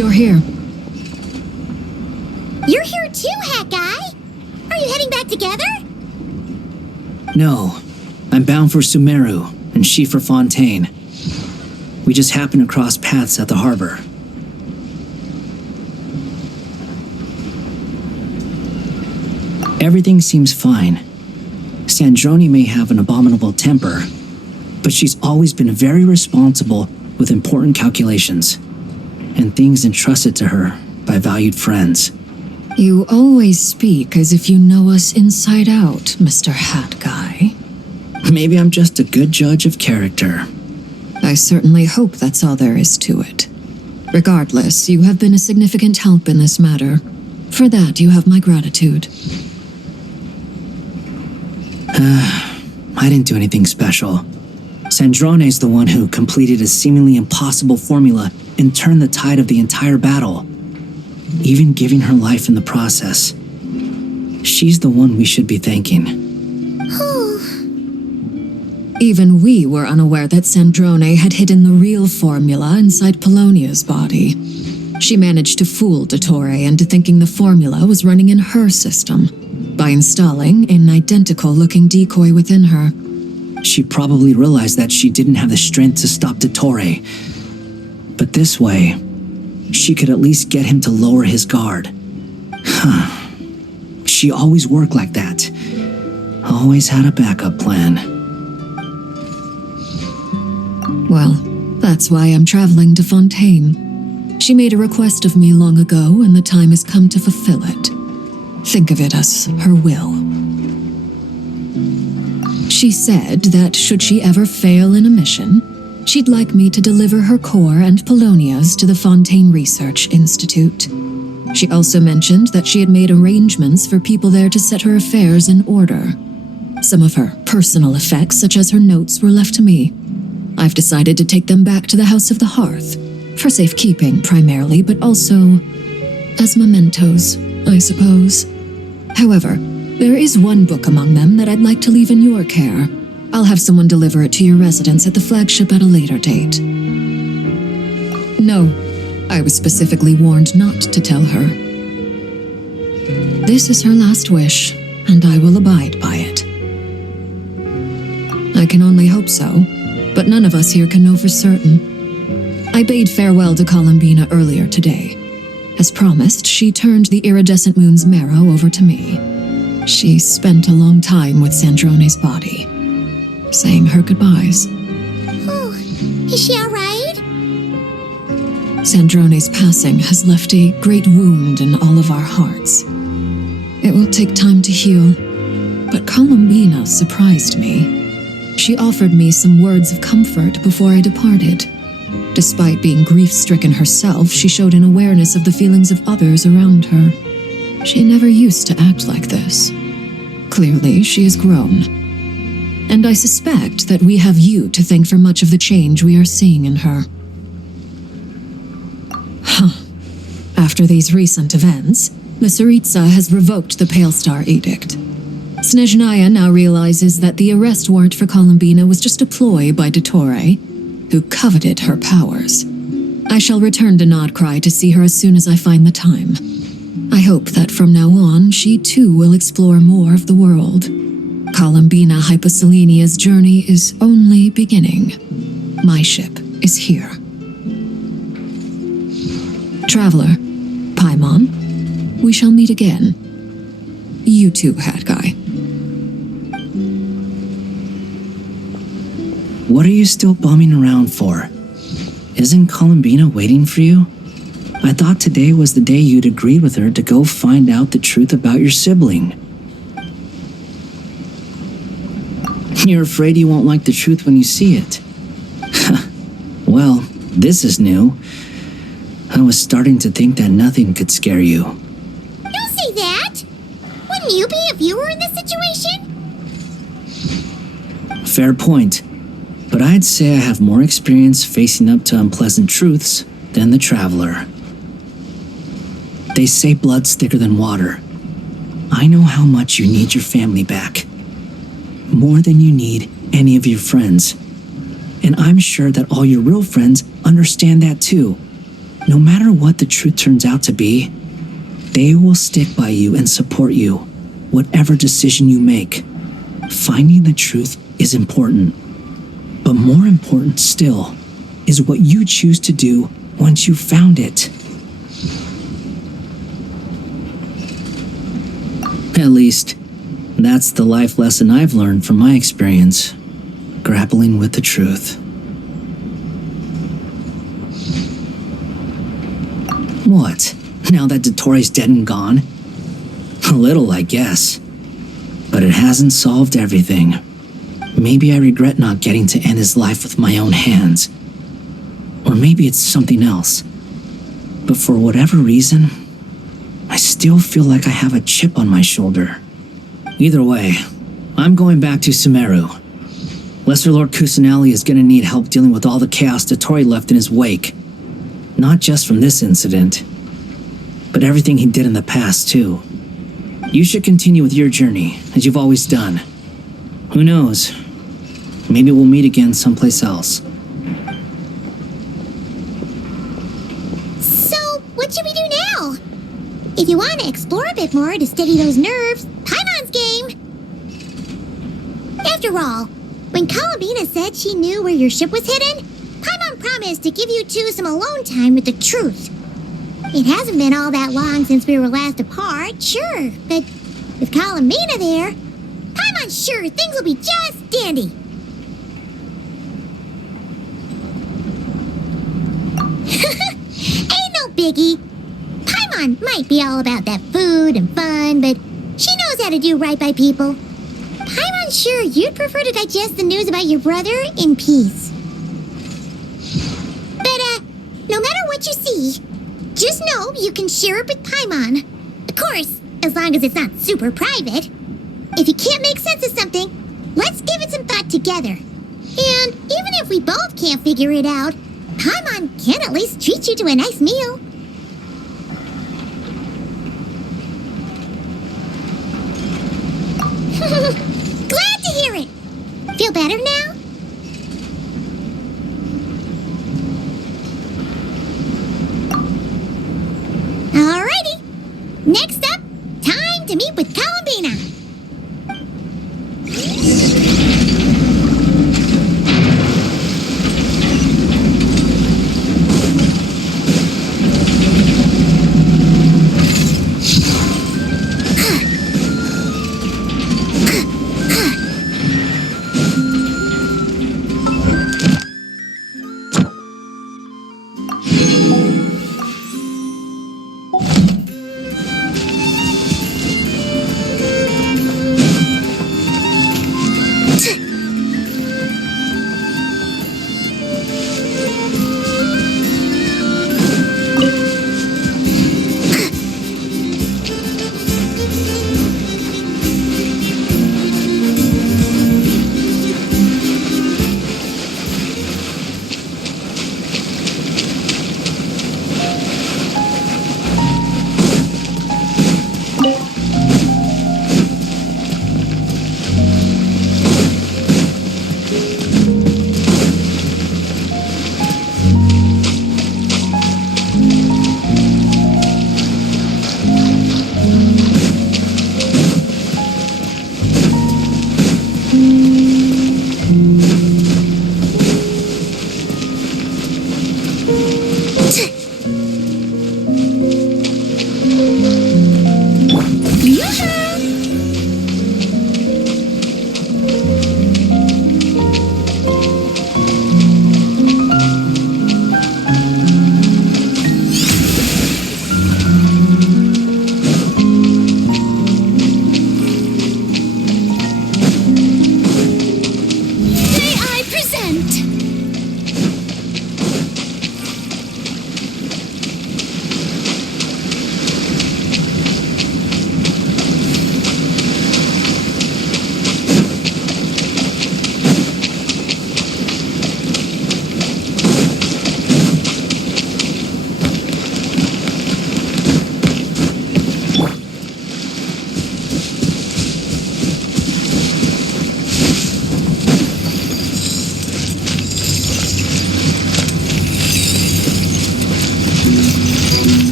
You're here. You're here too, Hat Guy! Are you heading back together? No, I'm bound for Sumeru, and she for Fontaine. We just happened to cross paths at the harbor. Everything seems fine. Sandrone may have an abominable temper, but she's always been very responsible with important calculations and things entrusted to her by valued friends. You always speak as if you know us inside out, Mr. Hat Guy. Maybe I'm just a good judge of character. I certainly hope that's all there is to it. Regardless, you have been a significant help in this matter. For that, you have my gratitude. I didn't do anything special. Sandrone's the one who completed a seemingly impossible formula and turned the tide of the entire battle, even giving her life in the process. She's the one we should be thanking. Even we were unaware that Sandrone had hidden the real formula inside Polonia's body. She managed to fool Dottore into thinking the formula was running in her system by installing an identical-looking decoy within her. She probably realized that she didn't have the strength to stop Dottore. But this way, she could at least get him to lower his guard. She always worked like that. Always had a backup plan. Well, that's why I'm traveling to Fontaine. She made a request of me long ago, and the time has come to fulfill it. Think of it as her will. She said that should she ever fail in a mission, she'd like me to deliver her core and Polonia's to the Fontaine Research Institute. She also mentioned that she had made arrangements for people there to set her affairs in order. Some of her personal effects, such as her notes, were left to me. I've decided to take them back to the House of the Hearth, for safekeeping primarily, but also as mementos, I suppose. However, there is one book among them that I'd like to leave in your care. I'll have someone deliver it to your residence at the flagship at a later date. No, I was specifically warned not to tell her. This is her last wish, and I will abide by it. I can only hope so, but none of us here can know for certain. I bade farewell to Columbina earlier today. As promised, she turned the iridescent moon's marrow over to me. She spent a long time with Sandrone's body, saying her goodbyes. Oh, is she all right? Sandrone's passing has left a great wound in all of our hearts. It will take time to heal, but Columbina surprised me. She offered me some words of comfort before I departed. Despite being grief-stricken herself, she showed an awareness of the feelings of others around her. She never used to act like this. Clearly, she has grown. And I suspect that we have you to thank for much of the change we are seeing in her. After these recent events, the Tsaritsa has revoked the Pale Star Edict. Snezhnaya now realizes that the arrest warrant for Columbina was just a ploy by Dottore, who coveted her powers. I shall return to Nodcry to see her as soon as I find the time. I hope that from now on, she too will explore more of the world. Columbina Hyposelenia's journey is only beginning. My ship is here. Traveler, Paimon, we shall meet again. You too, Hat Guy. What are you still bumming around for? Isn't Columbina waiting for you? I thought today was the day you'd agreed with her to go find out the truth about your sibling. You're afraid you won't like the truth when you see it. Well, this is new. I was starting to think that nothing could scare you. Don't say that! Wouldn't you be a viewer in this situation? Fair point. But I'd say I have more experience facing up to unpleasant truths than the traveler. They say blood's thicker than water. I know how much you need your family back. More than you need any of your friends. And I'm sure that all your real friends understand that too. No matter what the truth turns out to be, they will stick by you and support you, whatever decision you make. Finding the truth is important. But more important still is what you choose to do once you've found it. At least, that's the life lesson I've learned from my experience, grappling with the truth. What? Now that Dottore's dead and gone, A little, I guess. But it hasn't solved everything. Maybe I regret not getting to end his life with my own hands. Or maybe it's something else. But for whatever reason, I still feel like I have a chip on my shoulder. Either way, I'm going back to Sumeru. Lesser Lord Kusanali is gonna need help dealing with all the chaos Dotori left in his wake. Not just from this incident, but everything he did in the past, too. You should continue with your journey, as you've always done. Who knows? Maybe we'll meet again someplace else. So, what should we do now? If you want to explore a bit more to steady those nerves, Paimon's game! After all, when Columbina said she knew where your ship was hidden, Paimon promised to give you two some alone time with the truth. It hasn't been all that long since we were last apart, sure, but with Columbina there, Paimon's sure things will be just dandy. Ain't no biggie. Paimon might be all about that food and fun, but she knows how to do right by people. Paimon's sure you'd prefer to digest the news about your brother in peace. But, no matter what you see, just know you can share it with Paimon. Of course, as long as it's not super private. If you can't make sense of something, let's give it some thought together. And even if we both can't figure it out, Paimon can at least treat you to a nice meal. Glad to hear it. Feel better now? Alrighty. Next up, time to meet with Columbina.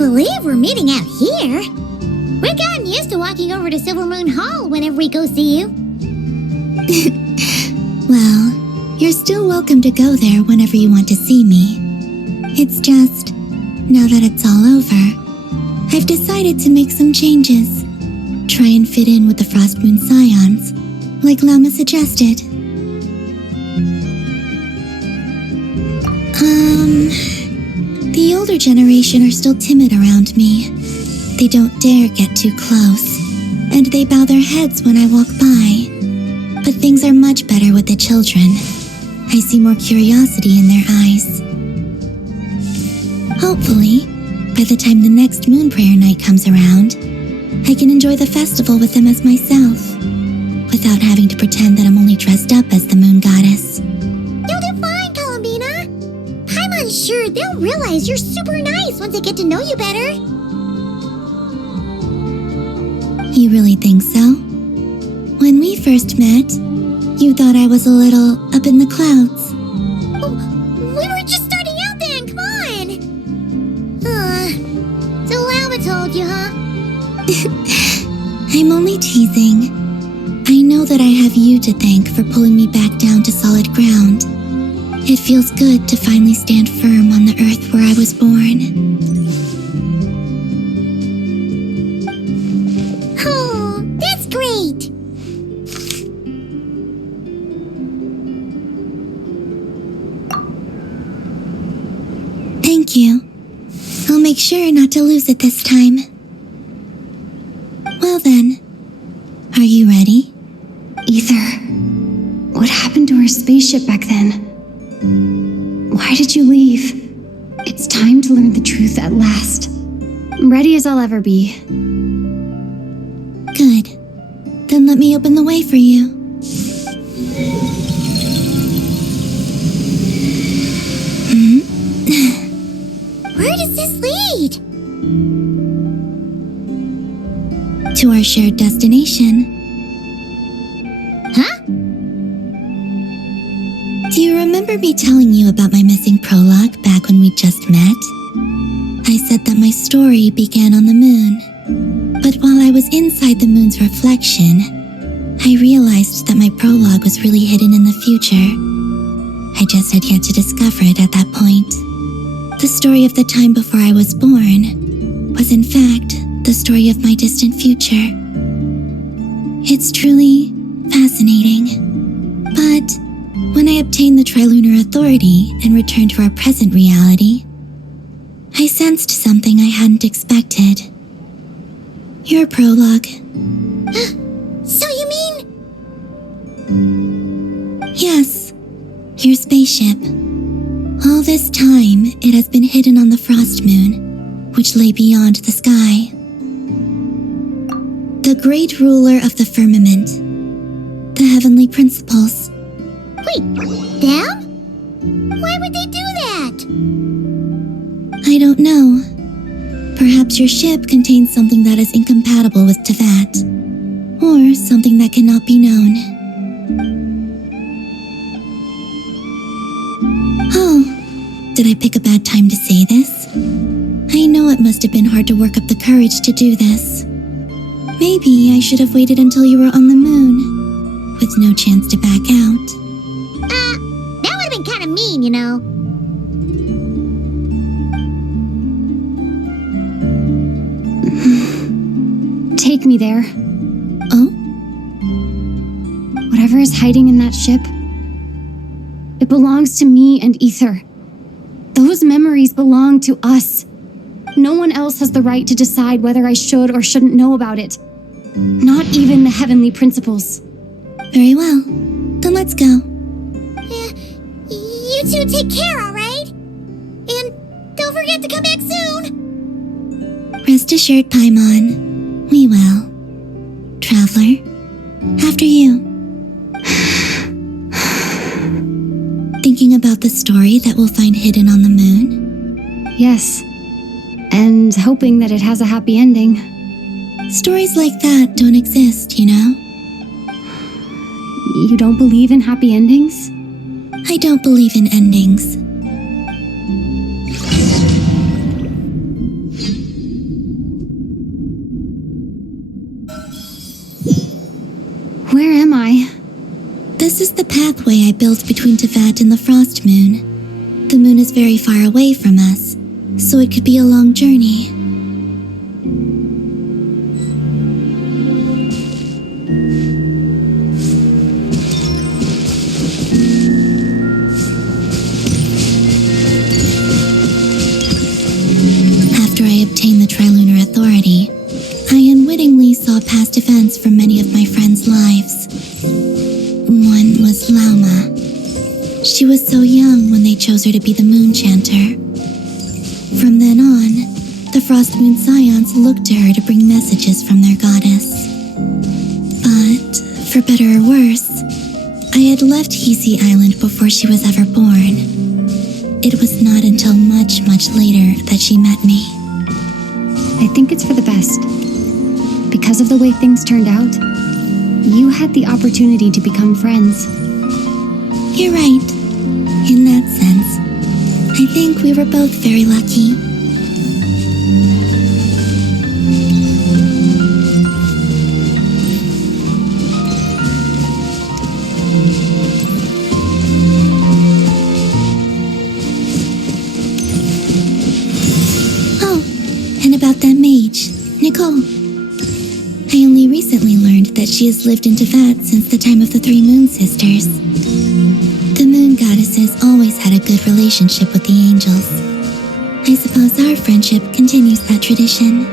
believe we're meeting out here. We've gotten used to walking over to Silver Moon Hall whenever we go see you. Well, you're still welcome to go there whenever you want to see me. It's just, now that it's all over, I've decided to make some changes. Try and fit in with the Frost Moon Scions, like Lama suggested. The older generation are still timid around me. They don't dare get too close, and they bow their heads when I walk by. But things are much better with the children. I see more curiosity in their eyes. Hopefully, by the time the next Moon Prayer Night comes around, I can enjoy the festival with them as myself, without having to pretend that I'm only dressed up as the Moon Goddess. You'll do fine, Columbina. Paimon's sure they'll realize you're super nice once they get to know you better. You really think so? When we first met, you thought I was a little up in the clouds. We were just starting out then, come on! So Lama told you, huh? I'm only teasing. I know that I have you to thank for pulling me back down to solid ground. It feels good to finally stand firm on the earth where I was born. Oh, that's great! Thank you. I'll make sure not to lose it this time. Well then, are you ready? Ether, what happened to our spaceship back then? Why did you leave? It's time to learn the truth at last. I'm ready as I'll ever be. Good. Then let me open the way for you. Where does this lead? To our shared destination. Huh? Do you remember me telling you about my missing prologue back when we just met? I said that my story began on the moon. But while I was inside the moon's reflection, I realized that my prologue was really hidden in the future. I just had yet to discover it at that point. The story of the time before I was born was in fact the story of my distant future. It's truly fascinating. But when I obtained the Trilunar Authority and returned to our present reality, I sensed something I hadn't expected. Your prologue. So you mean... Yes, your spaceship. All this time, it has been hidden on the Frost Moon, which lay beyond the sky. The great ruler of the firmament. The heavenly principles. Wait, them? Why would they do that? I don't know. Perhaps your ship contains something that is incompatible with Tevat, or something that cannot be known. Oh, did I pick a bad time to say this? I know it must have been hard to work up the courage to do this. Maybe I should have waited until you were on the moon, with no chance to back out. That would have been kind of mean, you know. Take me there. Oh? Whatever is hiding in that ship, it belongs to me and Ether. Those memories belong to us. No one else has the right to decide whether I should or shouldn't know about it. Not even the heavenly principles. Very well. Then let's go. You two take care, alright? And don't forget to come back soon! Rest assured, Paimon. We will. Traveler, after you. Thinking about the story that we'll find hidden on the moon? Yes. And hoping that it has a happy ending. Stories like that don't exist, you know? You don't believe in happy endings? I don't believe in endings. This is the pathway I built between Teyvat and the Frost Moon. The moon is very far away from us, so it could be a long journey. After I obtained the Trilunar Authority, I unwittingly saw past events from many of my friends' lives. One was Lauma. She was so young when they chose her to be the Moon Chanter. From then on, the Frost Moon Scions looked to her to bring messages from their goddess. But, for better or worse, I had left Hisi Island before she was ever born. It was not until much, much later that she met me. I think it's for the best. Because of the way things turned out, you had the opportunity to become friends. You're right. In that sense, I think we were both very lucky. Oh, and about that mage, Nicole. I only recently learned that she has lived in Teyvat since the time of the Three Moon Sisters. The Moon Goddesses always had a good relationship with the angels. I suppose our friendship continues that tradition.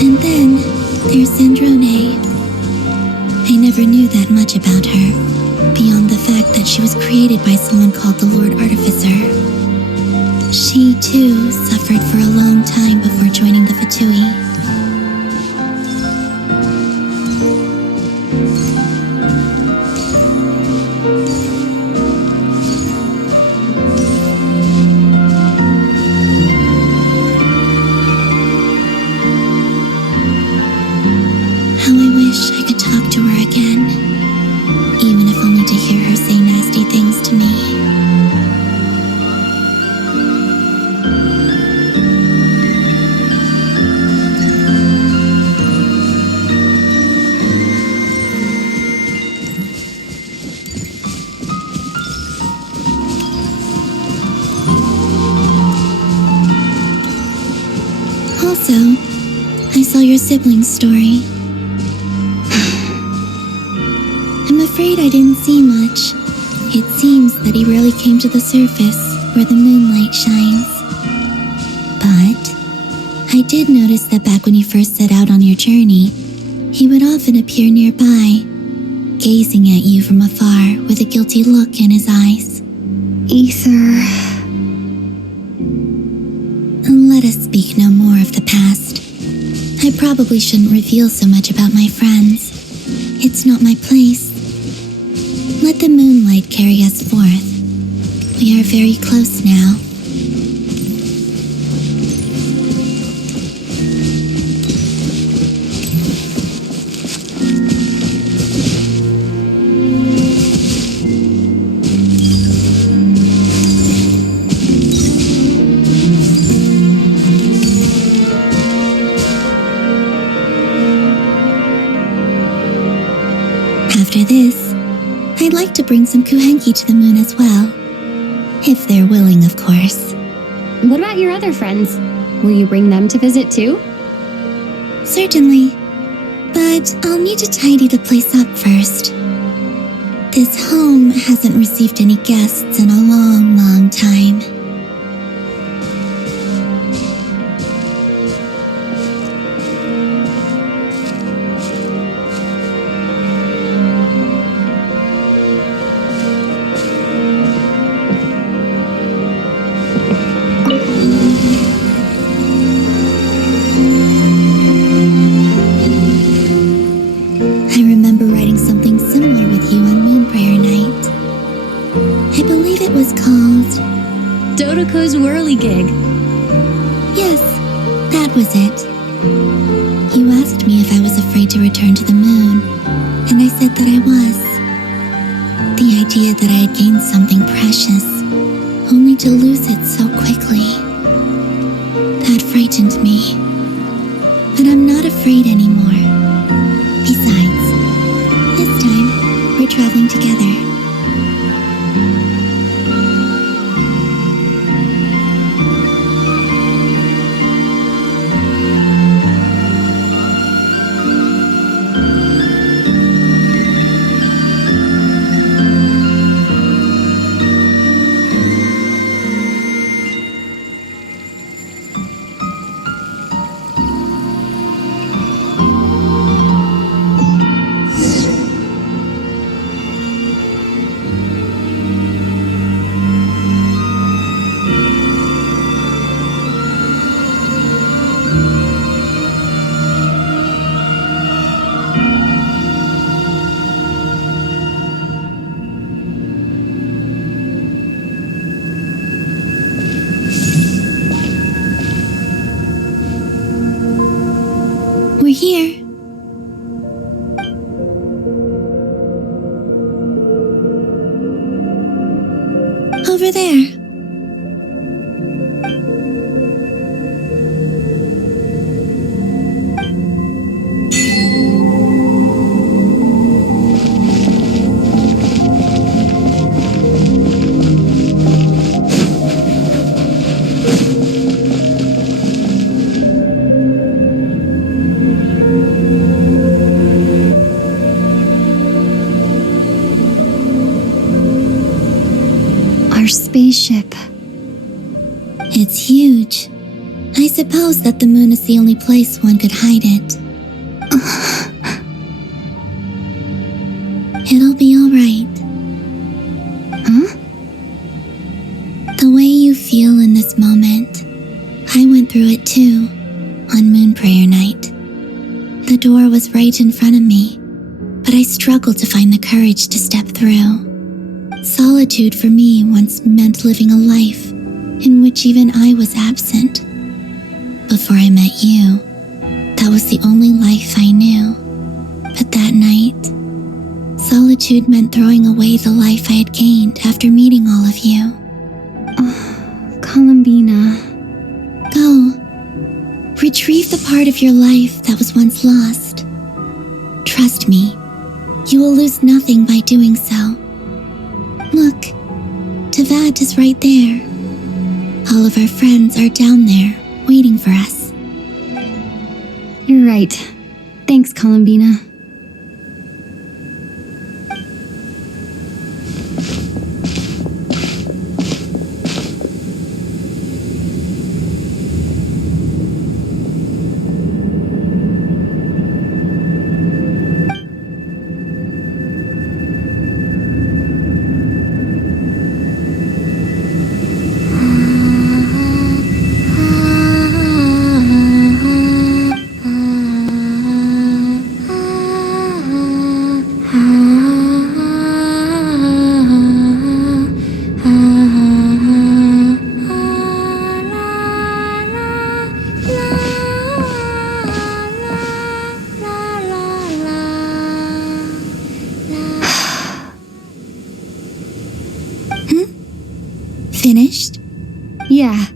And then there's Sandrone. I never knew that much about her, beyond the fact that she was created by someone called the Lord Artificer. She, too, suffered for a long time before joining the Fatui. How I wish I could talk to her again, even if only to hear her say nasty things to me. Also, I saw your sibling's story. I'm afraid I didn't see much. It seems that he rarely came to the surface where the moonlight shines. But I did notice that back when you first set out on your journey, he would often appear nearby, gazing at you from afar with a guilty look in his eyes. Ether. Let us speak no more of the past. I probably shouldn't reveal so much about my friends. It's not my place. Let the moonlight carry us forth. We are very close now. After this, I'd like to bring some Kuhenki to the moon as well. If they're willing, of course. What about your other friends? Will you bring them to visit too? Certainly. But I'll need to tidy the place up first. This home hasn't received any guests in a long, long time. I remember writing something similar with you on Moon Prayer Night. I believe it was called Dodoko's Whirligig. Yes, that was it. You asked me if I was afraid to return to the moon, and I said terrified that I was. The idea that I had gained something precious, only to lose it so quickly. That frightened me. But I'm not afraid anymore. Besides, this time, we're traveling together. We're here. Over there. Our spaceship. It's huge. I suppose that the moon is the only place one could hide it. It'll be all right. Huh? The way you feel in this moment, I went through it too, on Moon Prayer Night. The door was right in front of me, but I struggled to find the courage to step through. Solitude for me once meant living a life in which even I was absent. Before I met you, that was the only life I knew. But that night, solitude meant throwing away the life I had gained after meeting all of you. Oh, Columbina. Go. Retrieve the part of your life that was once lost. Trust me, you will lose nothing by doing so. Look, Tavad is right there. All of our friends are down there, waiting for us. You're right. Thanks, Columbina. Finished? Yeah.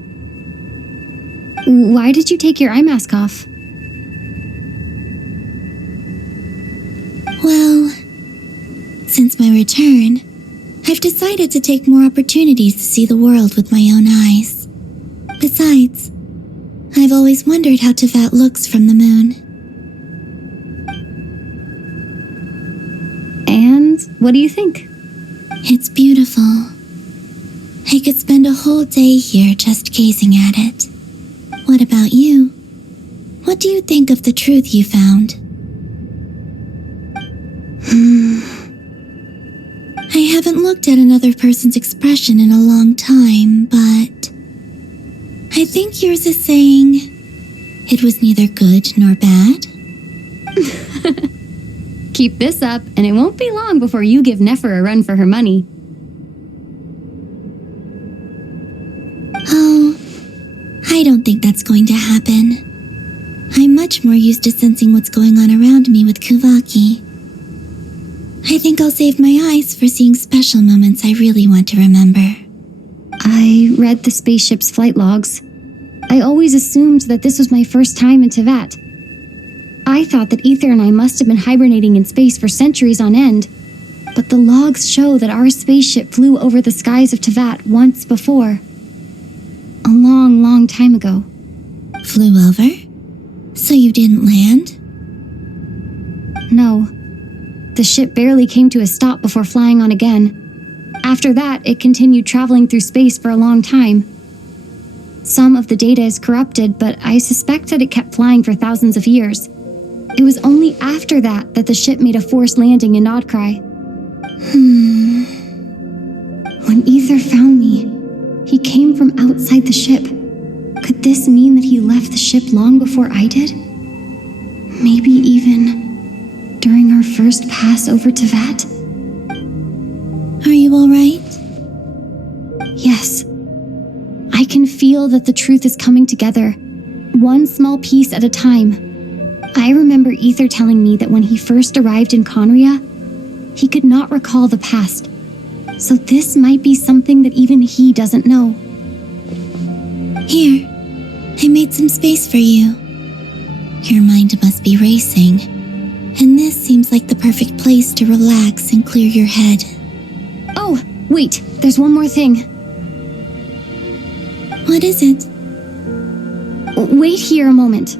Why did you take your eye mask off? Well, since my return, I've decided to take more opportunities to see the world with my own eyes. Besides, I've always wondered how Teyvat looks from the moon. And what do you think? It's beautiful. I could spend a whole day here just gazing at it. What about you? What do you think of the truth you found? I haven't looked at another person's expression in a long time, but I think yours is saying it was neither good nor bad. Keep this up, and it won't be long before you give Nefer a run for her money. Oh, I don't think that's going to happen. I'm much more used to sensing what's going on around me with Kuvaki. I think I'll save my eyes for seeing special moments I really want to remember. I read the spaceship's flight logs. I always assumed that this was my first time in Tevat. I thought that Ether and I must have been hibernating in space for centuries on end, but the logs show that our spaceship flew over the skies of Tevat once before. A long, long time ago. Flew over? So you didn't land? No. The ship barely came to a stop before flying on again. After that, it continued traveling through space for a long time. Some of the data is corrupted, but I suspect that it kept flying for thousands of years. It was only after that the ship made a forced landing in Nodcry. When Ether found me, he came from outside the ship. Could this mean that he left the ship long before I did? Maybe even during our first pass over Tevat? Are you all right? Yes. I can feel that the truth is coming together, one small piece at a time. I remember Ether telling me that when he first arrived in Conria, he could not recall the past. So this might be something that even he doesn't know. Here, I made some space for you. Your mind must be racing, and this seems like the perfect place to relax and clear your head. Oh, wait, there's one more thing. What is it? Wait here a moment.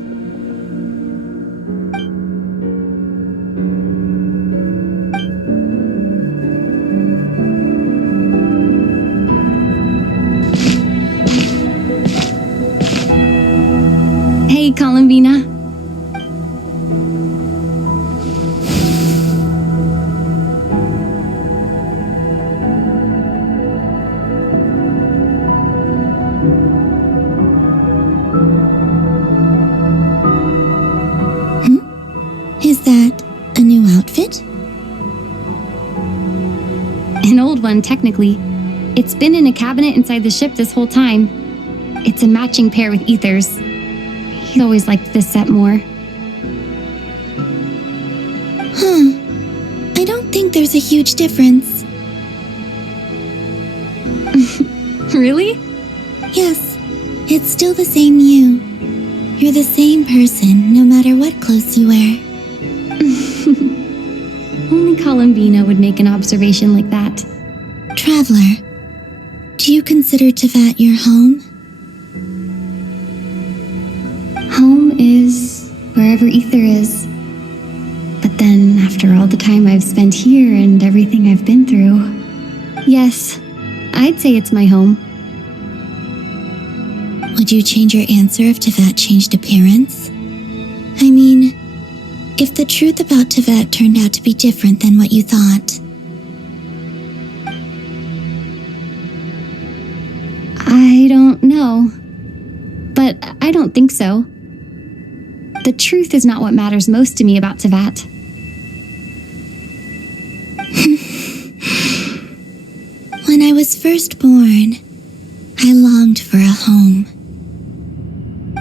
Hey, Columbina. Is that a new outfit? An old one, technically. It's been in a cabinet inside the ship this whole time. It's a matching pair with Ether's. He always liked this set more. I don't think there's a huge difference. Really? Yes, it's still the same you. You're the same person, no matter what clothes you wear. Only Columbina would make an observation like that. Traveler, do you consider Tevat your home? Home is wherever Ether is. But then, after all the time I've spent here and everything I've been through, yes, I'd say it's my home. Would you change your answer if Tevat changed appearance? I mean, if the truth about Tevat turned out to be different than what you thought. I don't know. But I don't think so. The truth is not what matters most to me about Tevat. When I was first born, I longed for a home.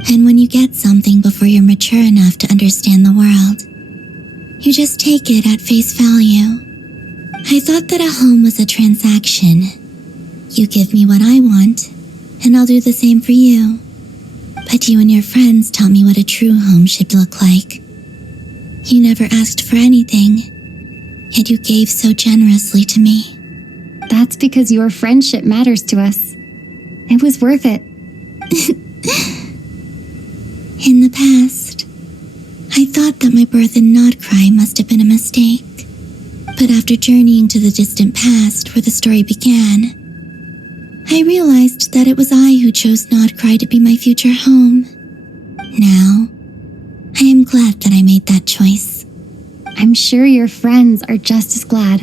And when you get something before you're mature enough to understand the world, you just take it at face value. I thought that a home was a transaction. You give me what I want, and I'll do the same for you. But you and your friends taught me what a true home should look like. You never asked for anything, yet you gave so generously to me. That's because your friendship matters to us. It was worth it. In the past, I thought that my birth in Nodcry must have been a mistake. But after journeying to the distant past where the story began, I realized that it was I who chose Nodcry to be my future home. Now, I am glad that I made that choice. I'm sure your friends are just as glad.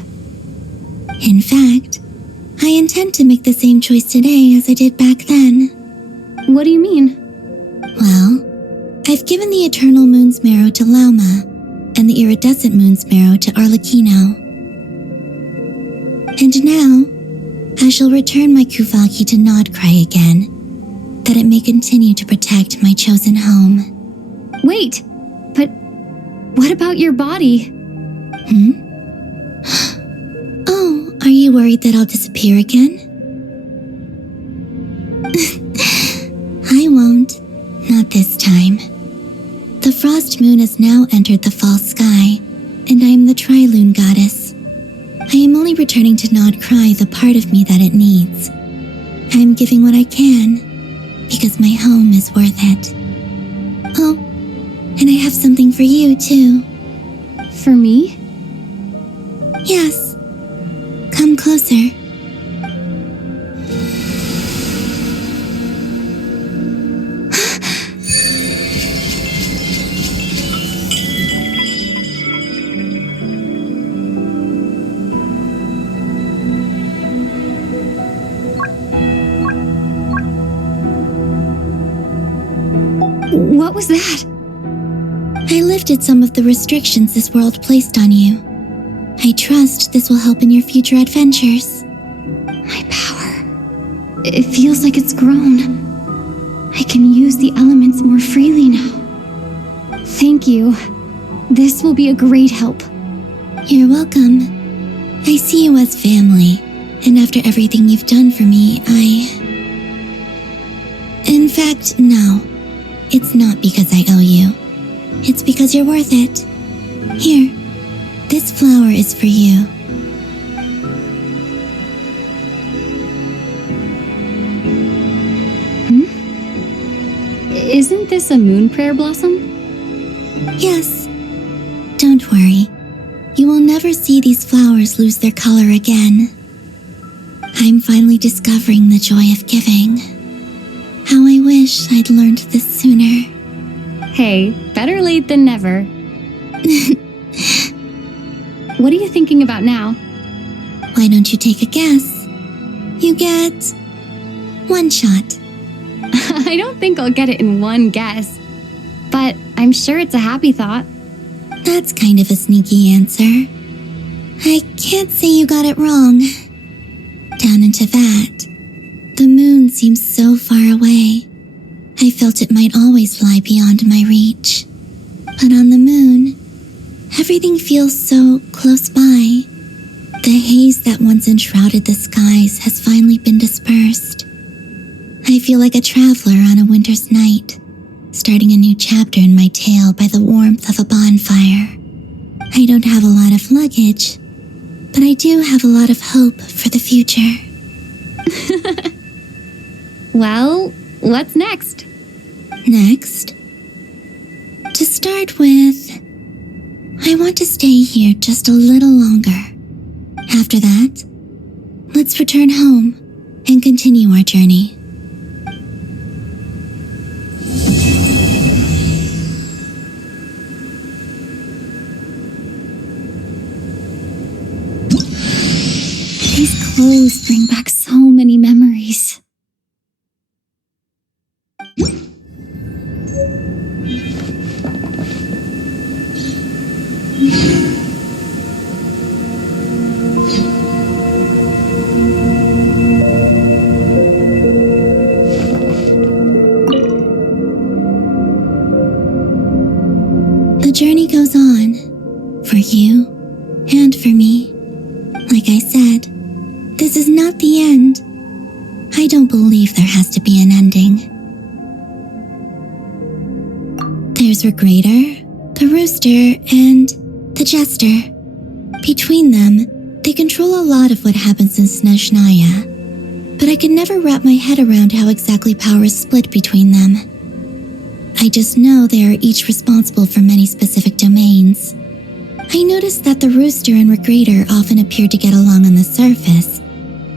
In fact, I intend to make the same choice today as I did back then. What do you mean? Well, I've given the Eternal Moon's Marrow to Lauma, and the Iridescent Moon's Marrow to Arlecchino. And now, I shall return my Kuvaki to Nodcry again, that it may continue to protect my chosen home. Wait, but what about your body? you worried that I'll disappear again? I won't. Not this time. The frost moon has now entered the fall sky, and I am the Trilune goddess. I am only returning to Nod Cry the part of me that it needs. I am giving what I can, because my home is worth it. Oh, and I have something for you, too. For me? Yes. Come closer. What was that? I lifted some of the restrictions this world placed on you. I trust this will help in your future adventures. My power. It feels like it's grown. I can use the elements more freely now. Thank you. This will be a great help. You're welcome. I see you as family, and after everything you've done for me, In fact, no. It's not because I owe you. It's because you're worth it. Here, this flower is for you. Isn't this a moon prayer blossom? Yes. Don't worry. You will never see these flowers lose their color again. I'm finally discovering the joy of giving. How I wish I'd learned this sooner. Hey, better late than never. What are you thinking about now? Why don't you take a guess? You get 1 shot. I don't think I'll get it in one guess, but I'm sure it's a happy thought. That's kind of a sneaky answer. I can't say you got it wrong. Down into that, the moon seems so far away. I felt it might always lie beyond my reach. But on the moon, everything feels so close by. The haze that once enshrouded the skies has finally been dispersed. I feel like a traveler on a winter's night, starting a new chapter in my tale by the warmth of a bonfire. I don't have a lot of luggage, but I do have a lot of hope for the future. Well, what's next? Next? To start with, I want to stay here just a little longer. After that, let's return home and continue our journey. These clothes bring back so many memories. The journey goes on, for you and for me. Like I said, this is not the end. I don't believe there has to be an ending. There's Regrator, the Rooster, and the Jester. Between them, they control a lot of what happens in Snezhnaya, but I can never wrap my head around how exactly power is split between them. I just know they are each responsible for many specific domains. I noticed that the Rooster and Regrator often appear to get along on the surface,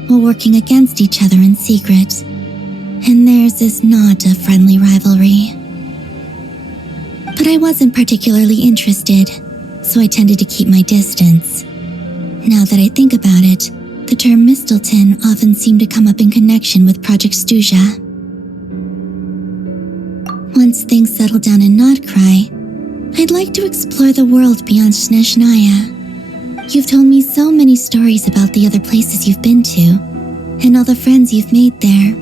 while working against each other in secret, and theirs is not a friendly rivalry. But I wasn't particularly interested, so I tended to keep my distance. Now that I think about it, the term Mistelton often seemed to come up in connection with Project Stuja. Once things settle down in Nodcry, I'd like to explore the world beyond Snezhnaya. You've told me so many stories about the other places you've been to, and all the friends you've made there.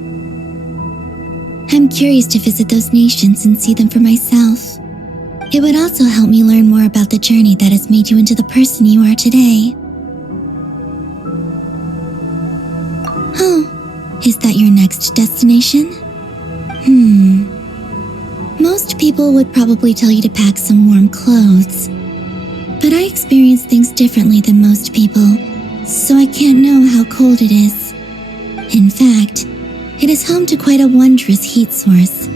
I'm curious to visit those nations and see them for myself. It would also help me learn more about the journey that has made you into the person you are today. Is that your next destination? Most people would probably tell you to pack some warm clothes. But I experience things differently than most people, so I can't know how cold it is. In fact, it is home to quite a wondrous heat source.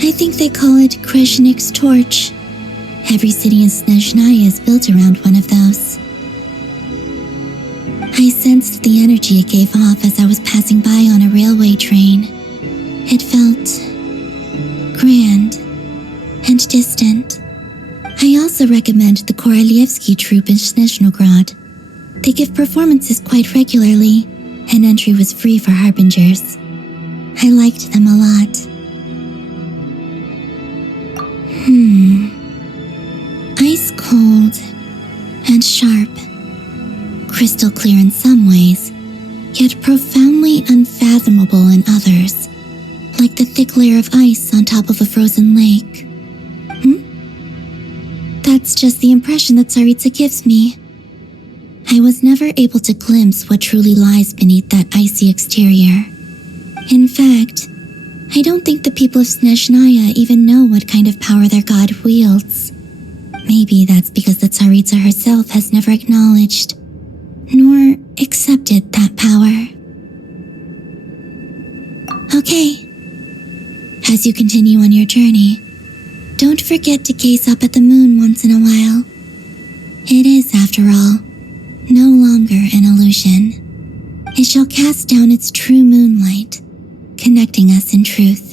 I think they call it Kreshnik's torch. Every city in Snezhnaya is built around one of those. I sensed the energy it gave off as I was passing by on a railway train. It felt grand and distant. I also recommend the Korolievsky troupe in Snezhnograd. They give performances quite regularly, and entry was free for harbingers. I liked them a lot. Ice cold and sharp. Crystal clear in some ways, yet profoundly unfathomable in others, like the thick layer of ice on top of a frozen lake. That's just the impression that Tsaritsa gives me. I was never able to glimpse what truly lies beneath that icy exterior. In fact, I don't think the people of Snezhnaya even know what kind of power their god wields. Maybe that's because the Tsaritsa herself has never acknowledged nor accepted that power. Okay. As you continue on your journey, don't forget to gaze up at the moon once in a while. It is, after all, no longer an illusion. It shall cast down its true moonlight, connecting us in truth.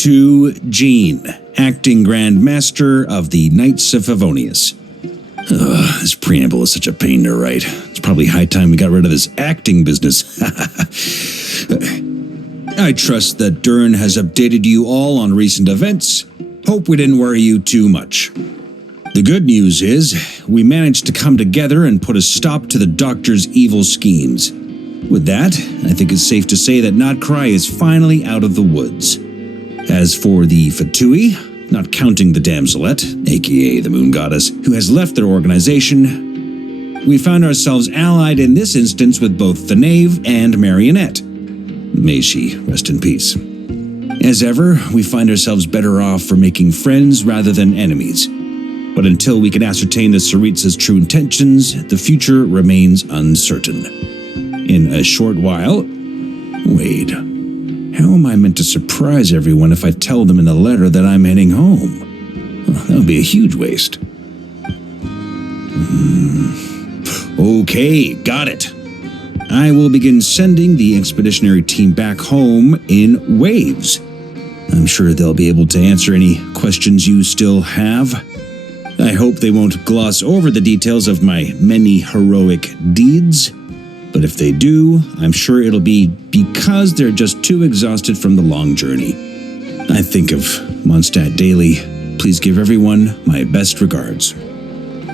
To Jean, acting Grand Master of the Knights of Favonius. This preamble is such a pain to write. It's probably high time we got rid of this acting business. I trust that Dern has updated you all on recent events. Hope we didn't worry you too much. The good news is, we managed to come together and put a stop to the Doctor's evil schemes. With that, I think it's safe to say that Notcry is finally out of the woods. As for the Fatui, not counting the Damselette, aka the Moon Goddess, who has left their organization, we found ourselves allied in this instance with both the Knave and Marionette. May she rest in peace. As ever, we find ourselves better off for making friends rather than enemies. But until we can ascertain the Tsaritsa's true intentions, the future remains uncertain. In a short while... Wait... How am I meant to surprise everyone if I tell them in the letter that I'm heading home? Well, that would be a huge waste. Okay, got it. I will begin sending the expeditionary team back home in waves. I'm sure they'll be able to answer any questions you still have. I hope they won't gloss over the details of my many heroic deeds. But if they do, I'm sure it'll be because they're just too exhausted from the long journey. I think of Mondstadt daily. Please give everyone my best regards.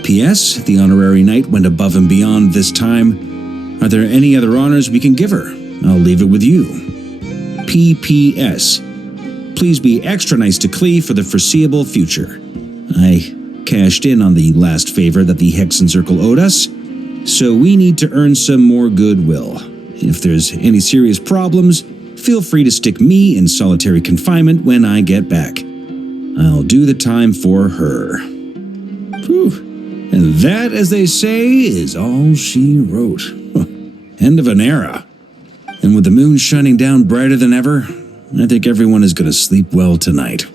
P.S. The honorary knight went above and beyond this time. Are there any other honors we can give her? I'll leave it with you. P.S. Please be extra nice to Klee for the foreseeable future. I cashed in on the last favor that the Hexen Circle owed us, so we need to earn some more goodwill. If there's any serious problems, feel free to stick me in solitary confinement when I get back. I'll do the time for her. Whew. And that, as they say, is all she wrote. End of an era. And with the moon shining down brighter than ever, I think everyone is going to sleep well tonight.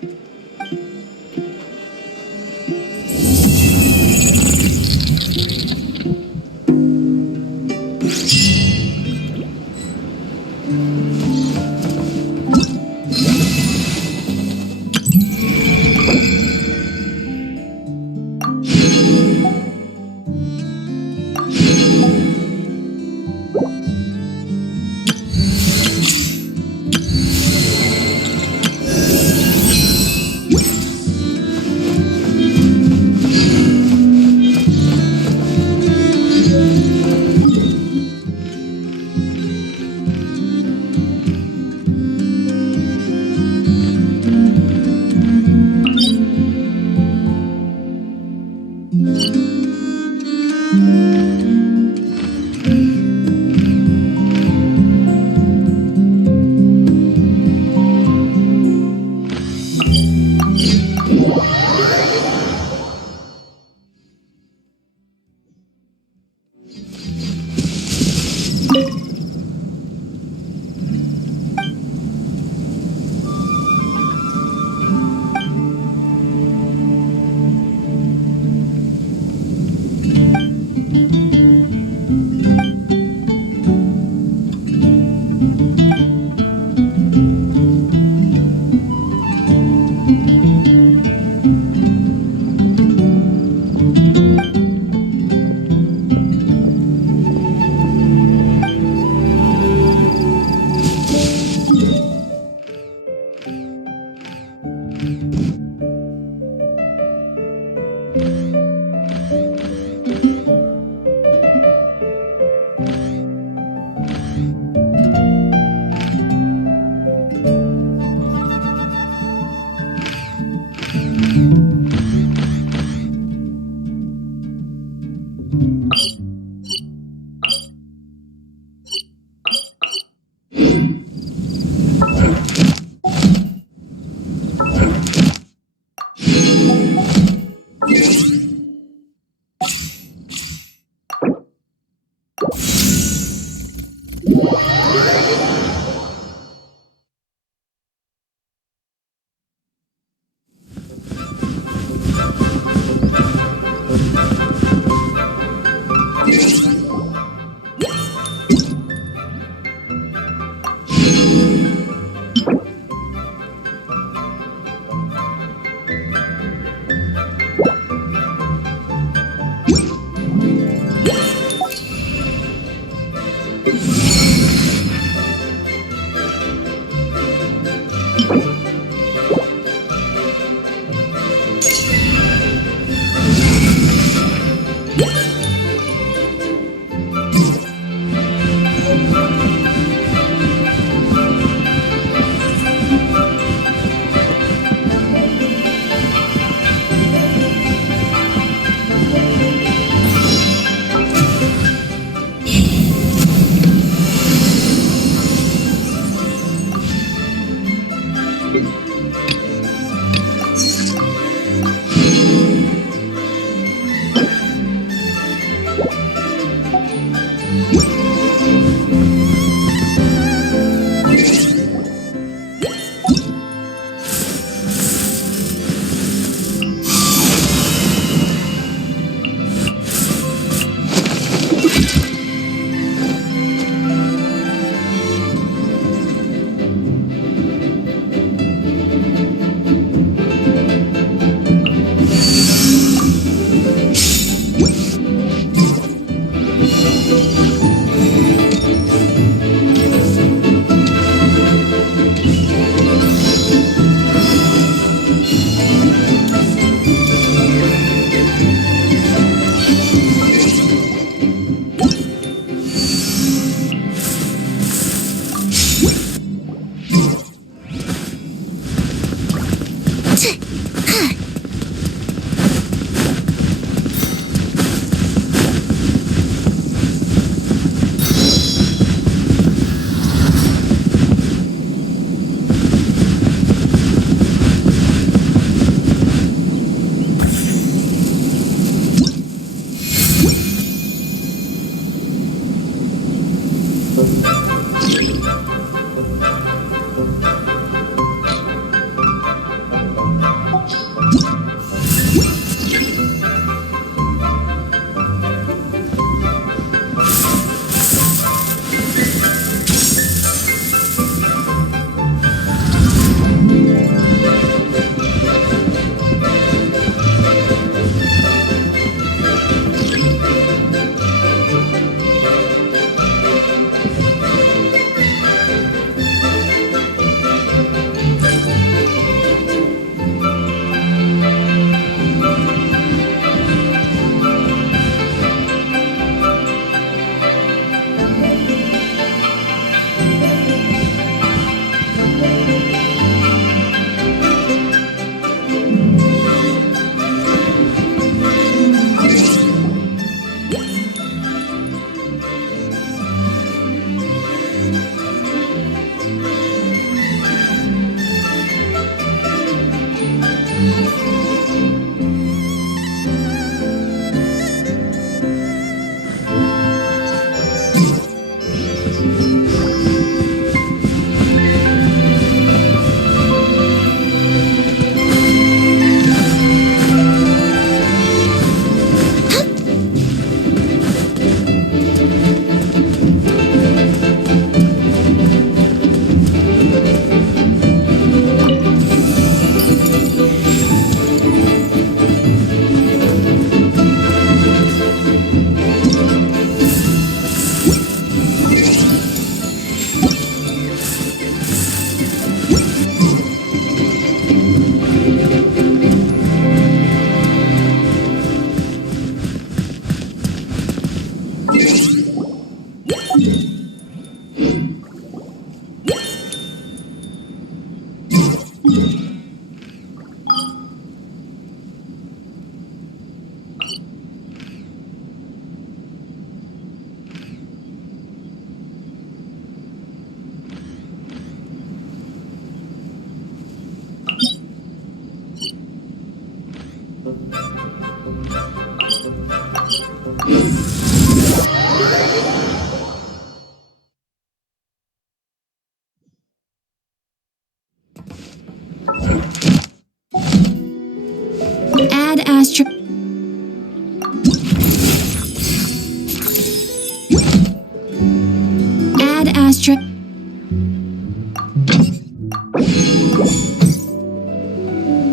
Astra.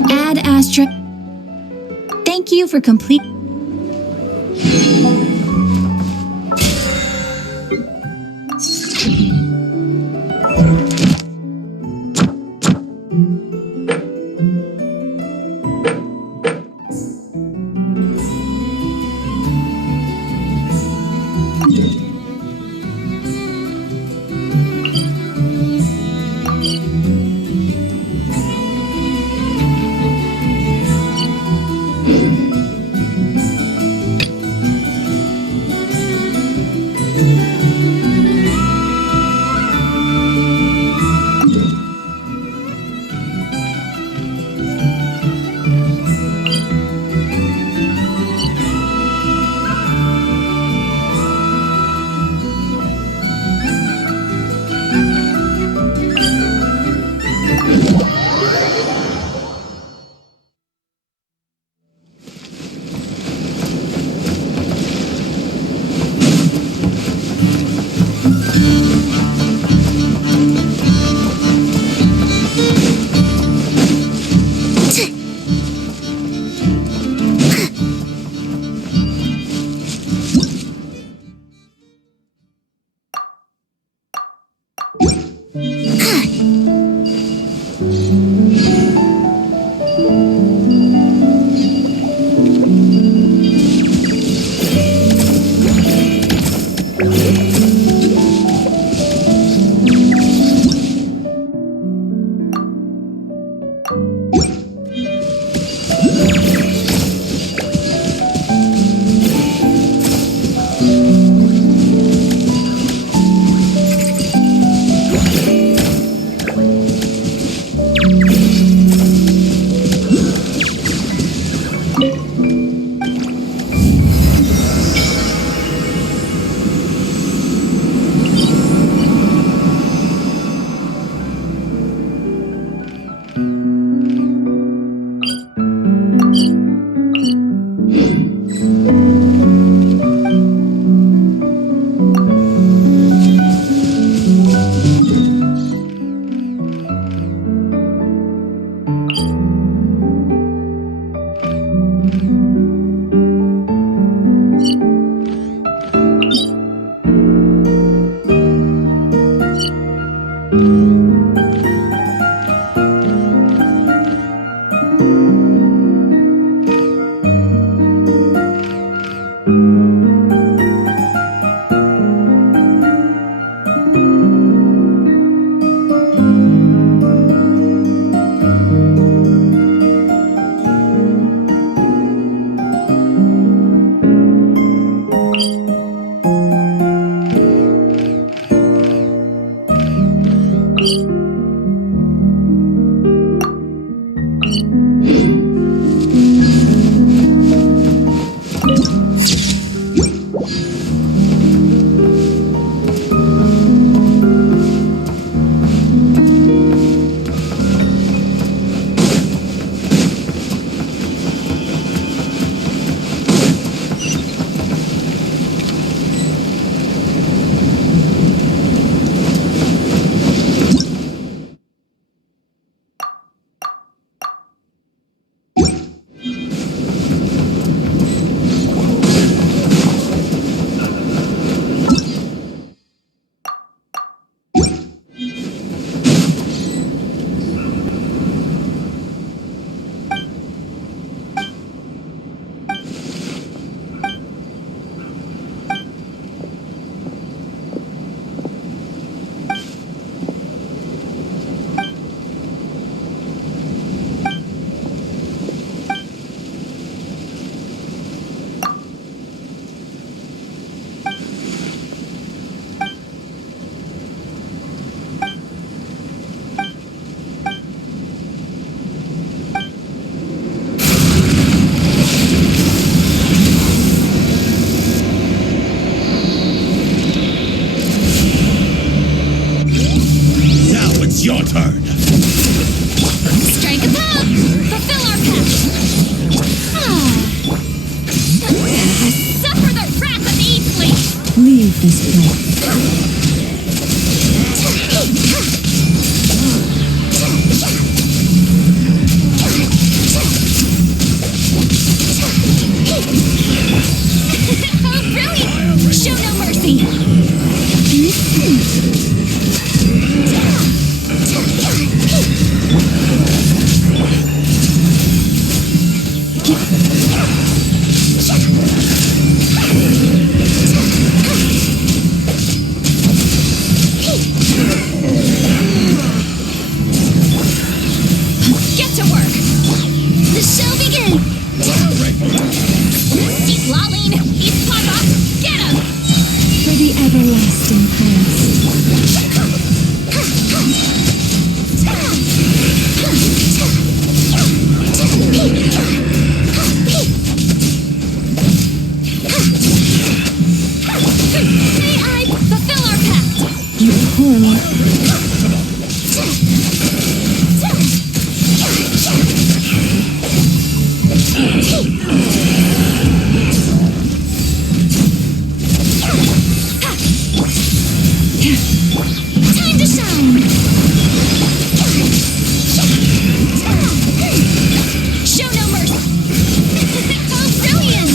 Add Astra. Thank you for complete. It's your turn. Strike a pose! Fulfill our pact! Suffer the wrath of Eastleaf! Leave this place. horrible. Time to shine! Show no mercy! Oh, brilliant!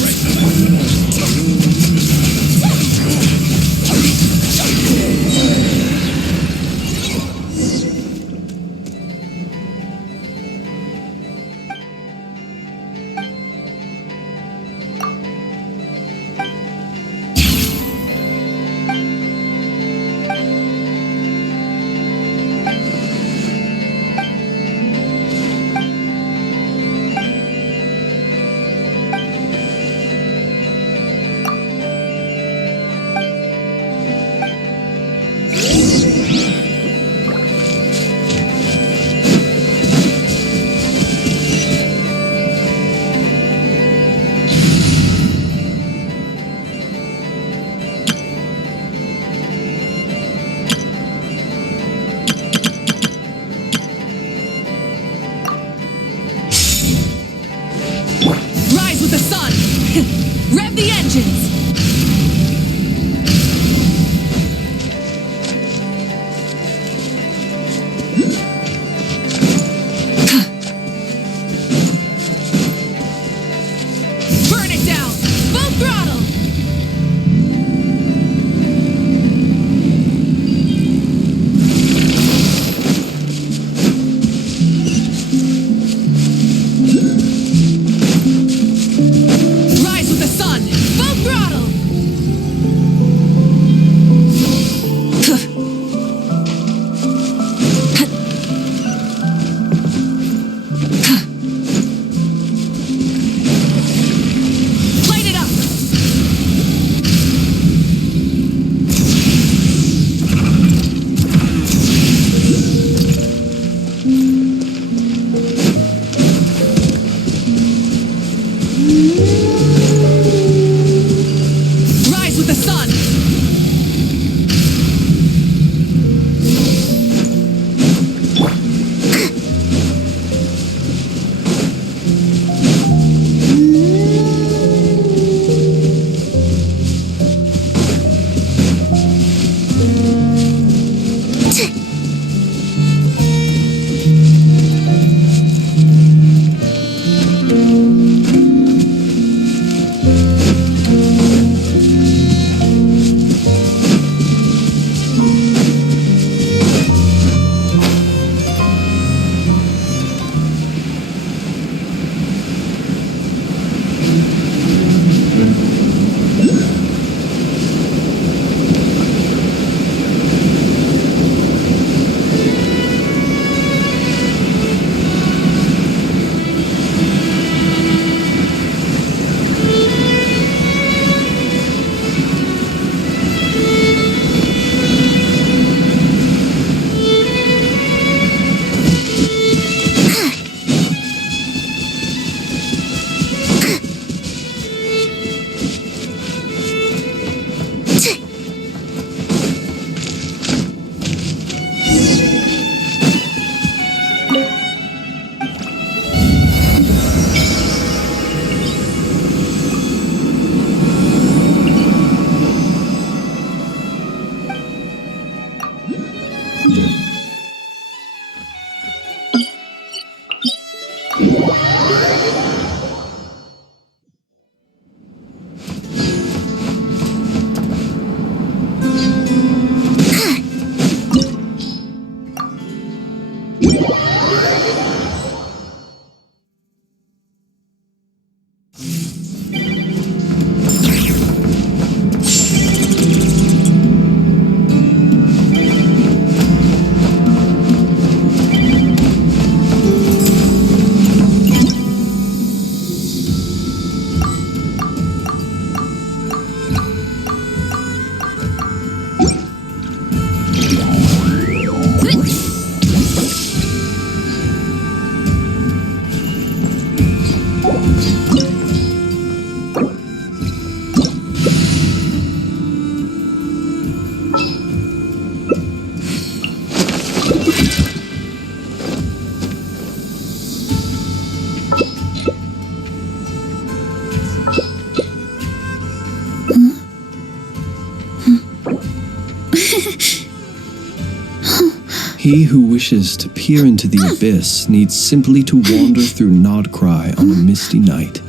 He who wishes to peer into the abyss needs simply to wander through Nodcry on a misty night.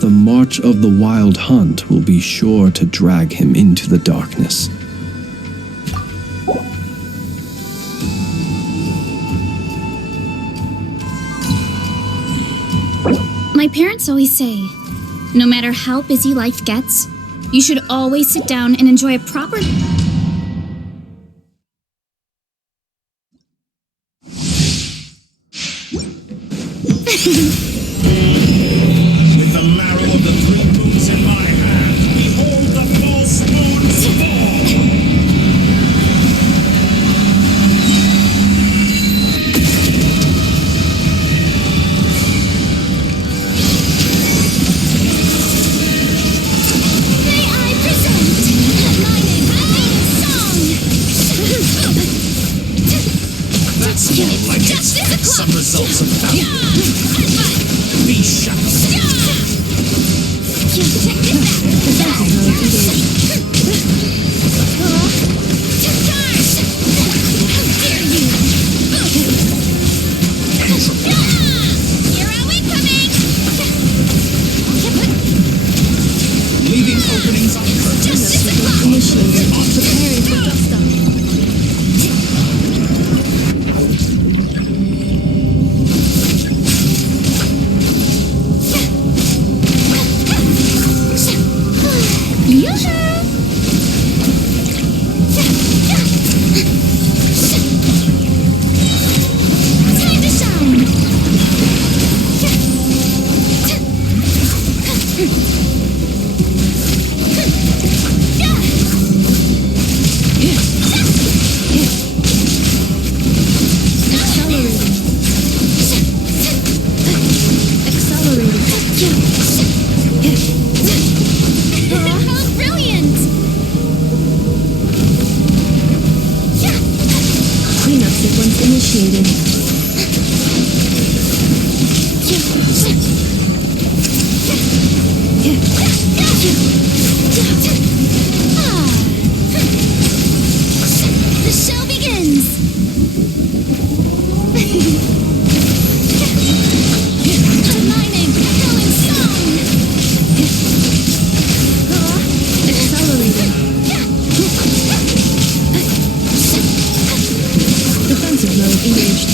The march of the wild hunt will be sure to drag him into the darkness. My parents always say, no matter how busy life gets, you should always sit down and enjoy a proper... With the marrow of the 3 moons in my hand, behold the false moon's fall! May I present my name song? That's more like it. Some results of battle. Be shut. Leaving openings on purpose. Initiated. Preparing for dust up. Time to shine! How brilliant! Cleanup sequence initiated. The show begins! Aligning, echoing song! Accelerating. Defensive mode engaged.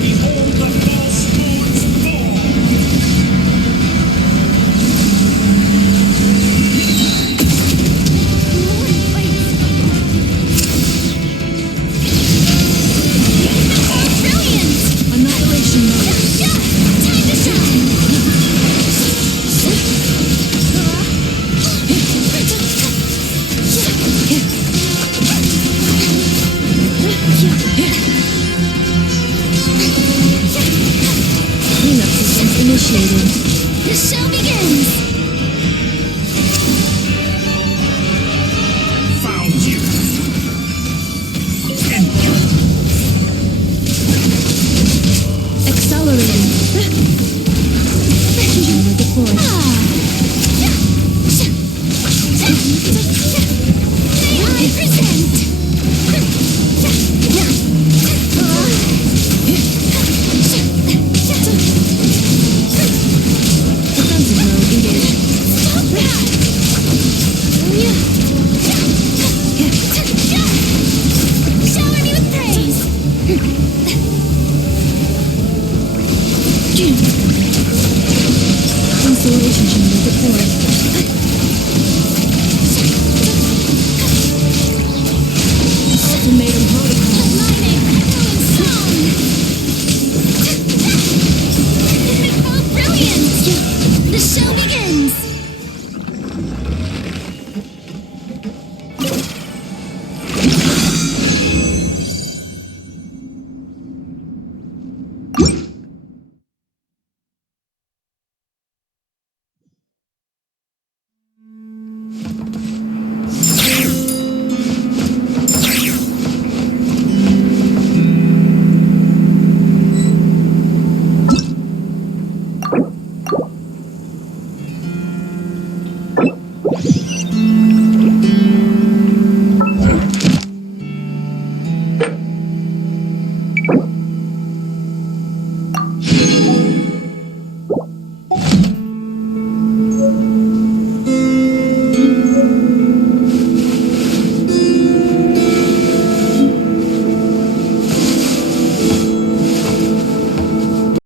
Behold the false moon's fall! Brilliant! Annihilation mode. Time to shine! Cleanup sequence initiated. The show begins! Found you! Accelerating. Camera deployed. May I present? Defensive mode engaged. Stop that! Shower me with praise!